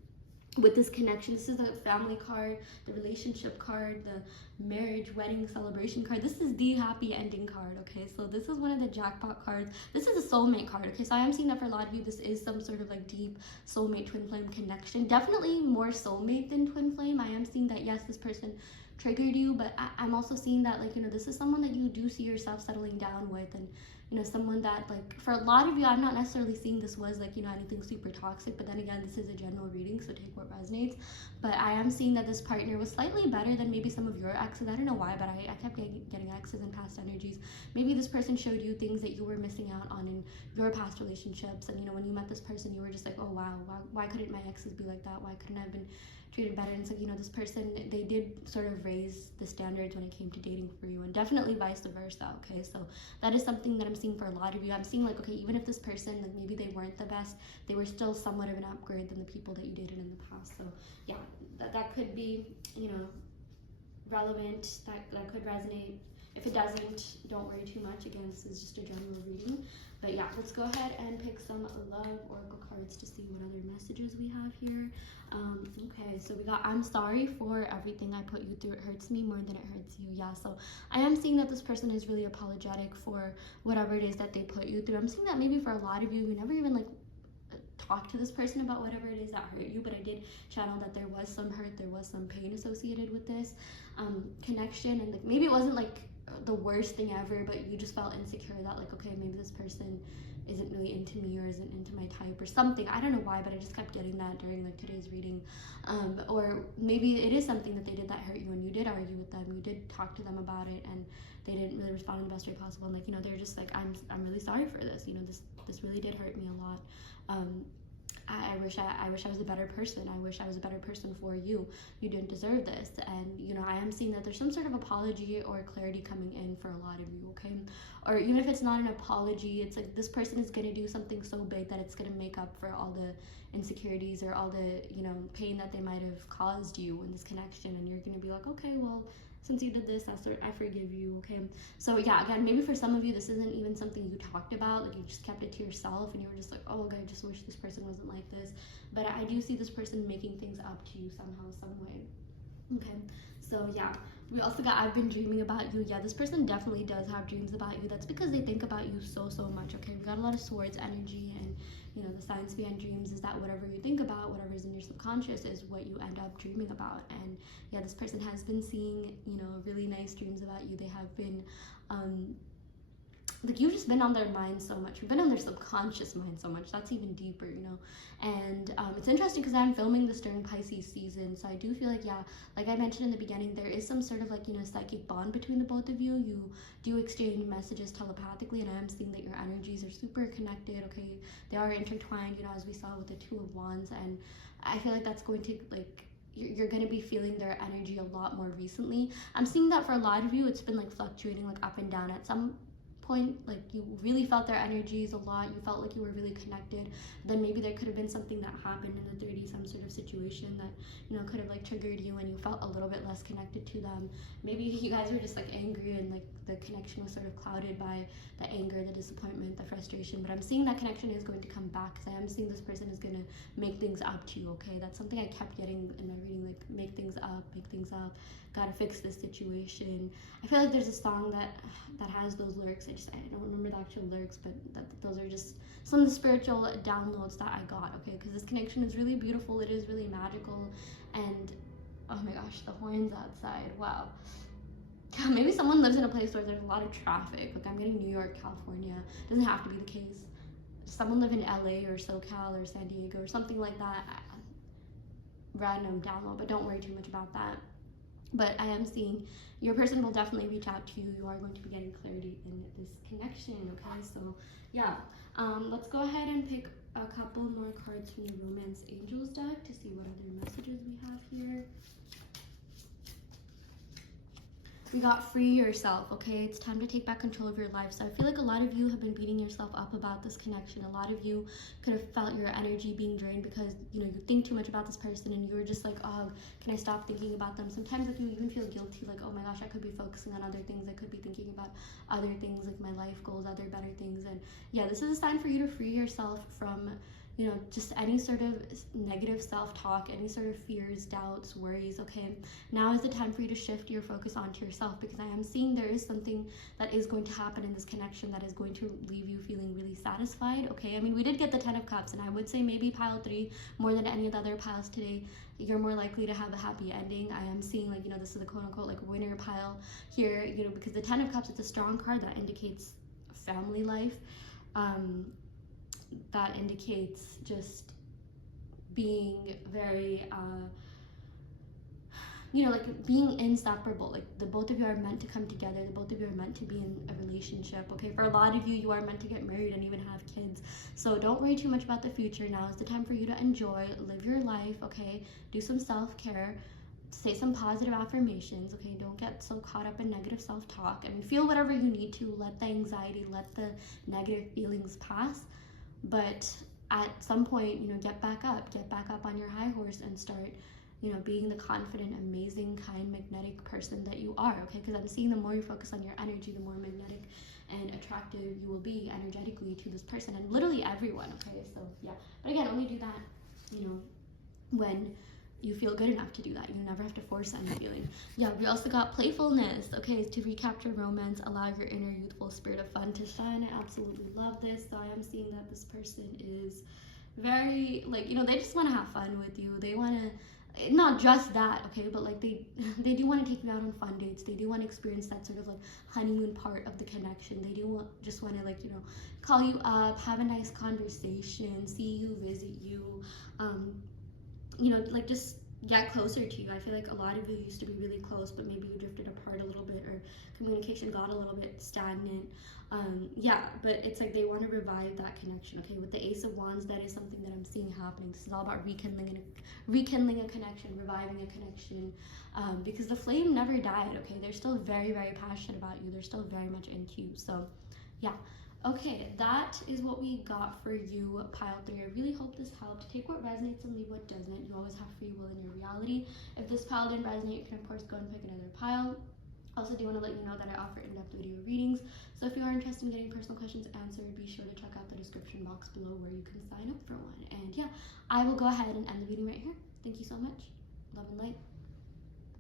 with this connection. This is the family card, the relationship card, the marriage, wedding, celebration card. This is the happy ending card, okay? So this is one of the jackpot cards. This is a soulmate card, okay? So I am seeing that for a lot of you, this is some sort of like deep soulmate twin flame connection. Definitely more soulmate than twin flame. I am seeing that, yes, this person triggered you, but I'm also seeing that, like, you know, this is someone that you do see yourself settling down with, and you know, someone that, like, for a lot of you, I'm not necessarily seeing this was like, you know, anything super toxic, but then again, this is a general reading, so take what resonates. But I am seeing that this partner was slightly better than maybe some of your exes. I don't know why, but I kept getting exes in past energies. Maybe this person showed you things that you were missing out on in your past relationships, and you know, when you met this person, you were just like, oh wow, why couldn't my exes be like that? Why couldn't I have been treated better? And it's like, you know, this person, they did sort of raise the standards when it came to dating for you, and definitely vice versa, okay? So that is something that I'm seeing for a lot of you. I'm seeing like, okay, even if this person, like, maybe they weren't the best, they were still somewhat of an upgrade than the people that you dated in the past. So yeah, that could be, you know, relevant, that could resonate. If it doesn't, don't worry too much. Again, this is just a general reading. But yeah, let's go ahead and pick some love oracle cards to see what other messages we have here. Okay, so we got, I'm sorry for everything I put you through. It hurts me more than it hurts you. Yeah, so I am seeing that this person is really apologetic for whatever it is that they put you through. I'm seeing that maybe for a lot of you, you never even like talk to this person about whatever it is that hurt you, but I did channel that there was some hurt, there was some pain associated with this connection, and like maybe it wasn't like the worst thing ever, but you just felt insecure that, like, okay, maybe this person isn't really into me or isn't into my type or something. I don't know why, but I just kept getting that during like today's reading. Or maybe it is something that they did that hurt you, and you did argue with them, you did talk to them about it, and they didn't really respond in the best way possible. And like, you know, they're just like, I'm really sorry for this, you know, this really did hurt me a lot. I wish I was a better person. I wish I was a better person for you. You didn't deserve this. And you know, I am seeing that there's some sort of apology or clarity coming in for a lot of you, okay? Or even if it's not an apology, it's like this person is gonna do something so big that it's gonna make up for all the insecurities or all the, you know, pain that they might have caused you in this connection, and you're gonna be like, okay, well, since you did this, I forgive you, okay? So yeah, again, maybe for some of you, this isn't even something you talked about, like you just kept it to yourself, and you were just like, oh, okay, I just wish this person wasn't like this. But I do see this person making things up to you somehow, some way, okay? So yeah, we also got, I've been dreaming about you. Yeah, this person definitely does have dreams about you. That's because they think about you so much, okay? We got a lot of swords energy, and you know, the science behind dreams is that whatever you think about, whatever's in your subconscious is what you end up dreaming about. And yeah, this person has been seeing, you know, really nice dreams about you. They have been like you've just been on their mind so much. You've been on their subconscious mind so much. That's even deeper, you know. And it's interesting because I'm filming this during Pisces season, so I do feel like, yeah, like I mentioned in the beginning, there is some sort of like, you know, psychic bond between the both of you. You do exchange messages telepathically, and I am seeing that your energies are super connected. Okay, they are intertwined, you know, as we saw with the Two of Wands, and I feel like that's going to like, you're going to be feeling their energy a lot more recently. I'm seeing that for a lot of you, it's been like fluctuating like up and down. At some point, like you really felt their energies a lot, you felt like you were really connected. Then maybe there could have been something that happened in the 30, some sort of situation that, you know, could have like triggered you and you felt a little bit less connected to them. Maybe you guys were just like angry and like the connection was sort of clouded by the anger, the disappointment, the frustration. But I'm seeing that connection is going to come back, because I am seeing this person is going to make things up to you. Okay, that's something I kept getting in my reading, like make things up, gotta fix this situation. I feel like there's a song that has those lyrics. I don't remember the actual lyrics, but those are just some of the spiritual downloads that I got. Okay, because this connection is really beautiful, it is really magical. And oh my gosh, the horns outside, wow. Maybe someone lives in a place where there's a lot of traffic. Like I'm getting New York, California. Doesn't have to be the case. Someone live in LA or SoCal or San Diego or something like that. Random download, but don't worry too much about that. But I am seeing your person will definitely reach out to you. You are going to be getting clarity in this connection. Okay, so yeah, let's go ahead and pick a couple more cards from the Romance Angels deck to see what other messages we have here. We got free yourself. Okay, it's time to take back control of your life. So I feel like a lot of you have been beating yourself up about this connection. A lot of you could have felt your energy being drained because, you know, you think too much about this person and you were just like, oh, can I stop thinking about them? Sometimes like you even feel guilty, like, oh my gosh, I could be focusing on other things. I could be thinking about other things, like my life goals, other better things. And yeah, this is a sign for you to free yourself from, you know, just any sort of negative self-talk, any sort of fears, doubts, worries. Okay, now is the time for you to shift your focus onto yourself, because I am seeing there is something that is going to happen in this connection that is going to leave you feeling really satisfied. Okay, I mean, we did get the 10 of Cups, and I would say maybe pile 3 more than any of the other piles today, you're more likely to have a happy ending. I am seeing, like, you know, this is the quote-unquote like winner pile here, you know, because the 10 of Cups, it's a strong card that indicates family life. That indicates just being very, you know, like being inseparable. Like the both of you are meant to come together. The both of you are meant to be in a relationship. Okay, for a lot of you, you are meant to get married and even have kids. So don't worry too much about the future. Now is the time for you to enjoy, live your life. Okay, do some self-care. Say some positive affirmations. Okay, don't get so caught up in negative self-talk. I mean, feel whatever you need to. Let the anxiety, let the negative feelings pass. But at some point, you know, get back up on your high horse and start, you know, being the confident, amazing, kind, magnetic person that you are. Okay, because I'm seeing the more you focus on your energy, the more magnetic and attractive you will be energetically to this person and literally everyone. Okay, so yeah, but again, only do that, you know, when you feel good enough to do that. You never have to force any feeling. Yeah, we also got playfulness. Okay, to recapture romance, allow your inner youthful spirit of fun to shine. I absolutely love this. So I am seeing that this person is very, like, you know, they just want to have fun with you. They want to, not just that, okay, but like they do want to take you out on fun dates. They do want to experience that sort of like honeymoon part of the connection. They do just want to, like, you know, call you up, have a nice conversation, see you, visit you, you know, like just get closer to you. I feel like a lot of you used to be really close, but maybe you drifted apart a little bit, or communication got a little bit stagnant. Yeah, but it's like they want to revive that connection. Okay, with the Ace of Wands, that is something that I'm seeing happening. This is all about rekindling a connection, reviving a connection, because the flame never died. Okay, they're still very, very passionate about you. They're still very much into you. So yeah. Okay, that is what we got for you, pile 3. I really hope this helped. Take what resonates and leave what doesn't. You always have free will in your reality. If this pile didn't resonate, you can of course go and pick another pile. Also do want to let you know that I offer in-depth video readings. So if you are interested in getting personal questions answered, be sure to check out the description box below where you can sign up for one. And yeah, I will go ahead and end the reading right here. Thank you so much. Love and light.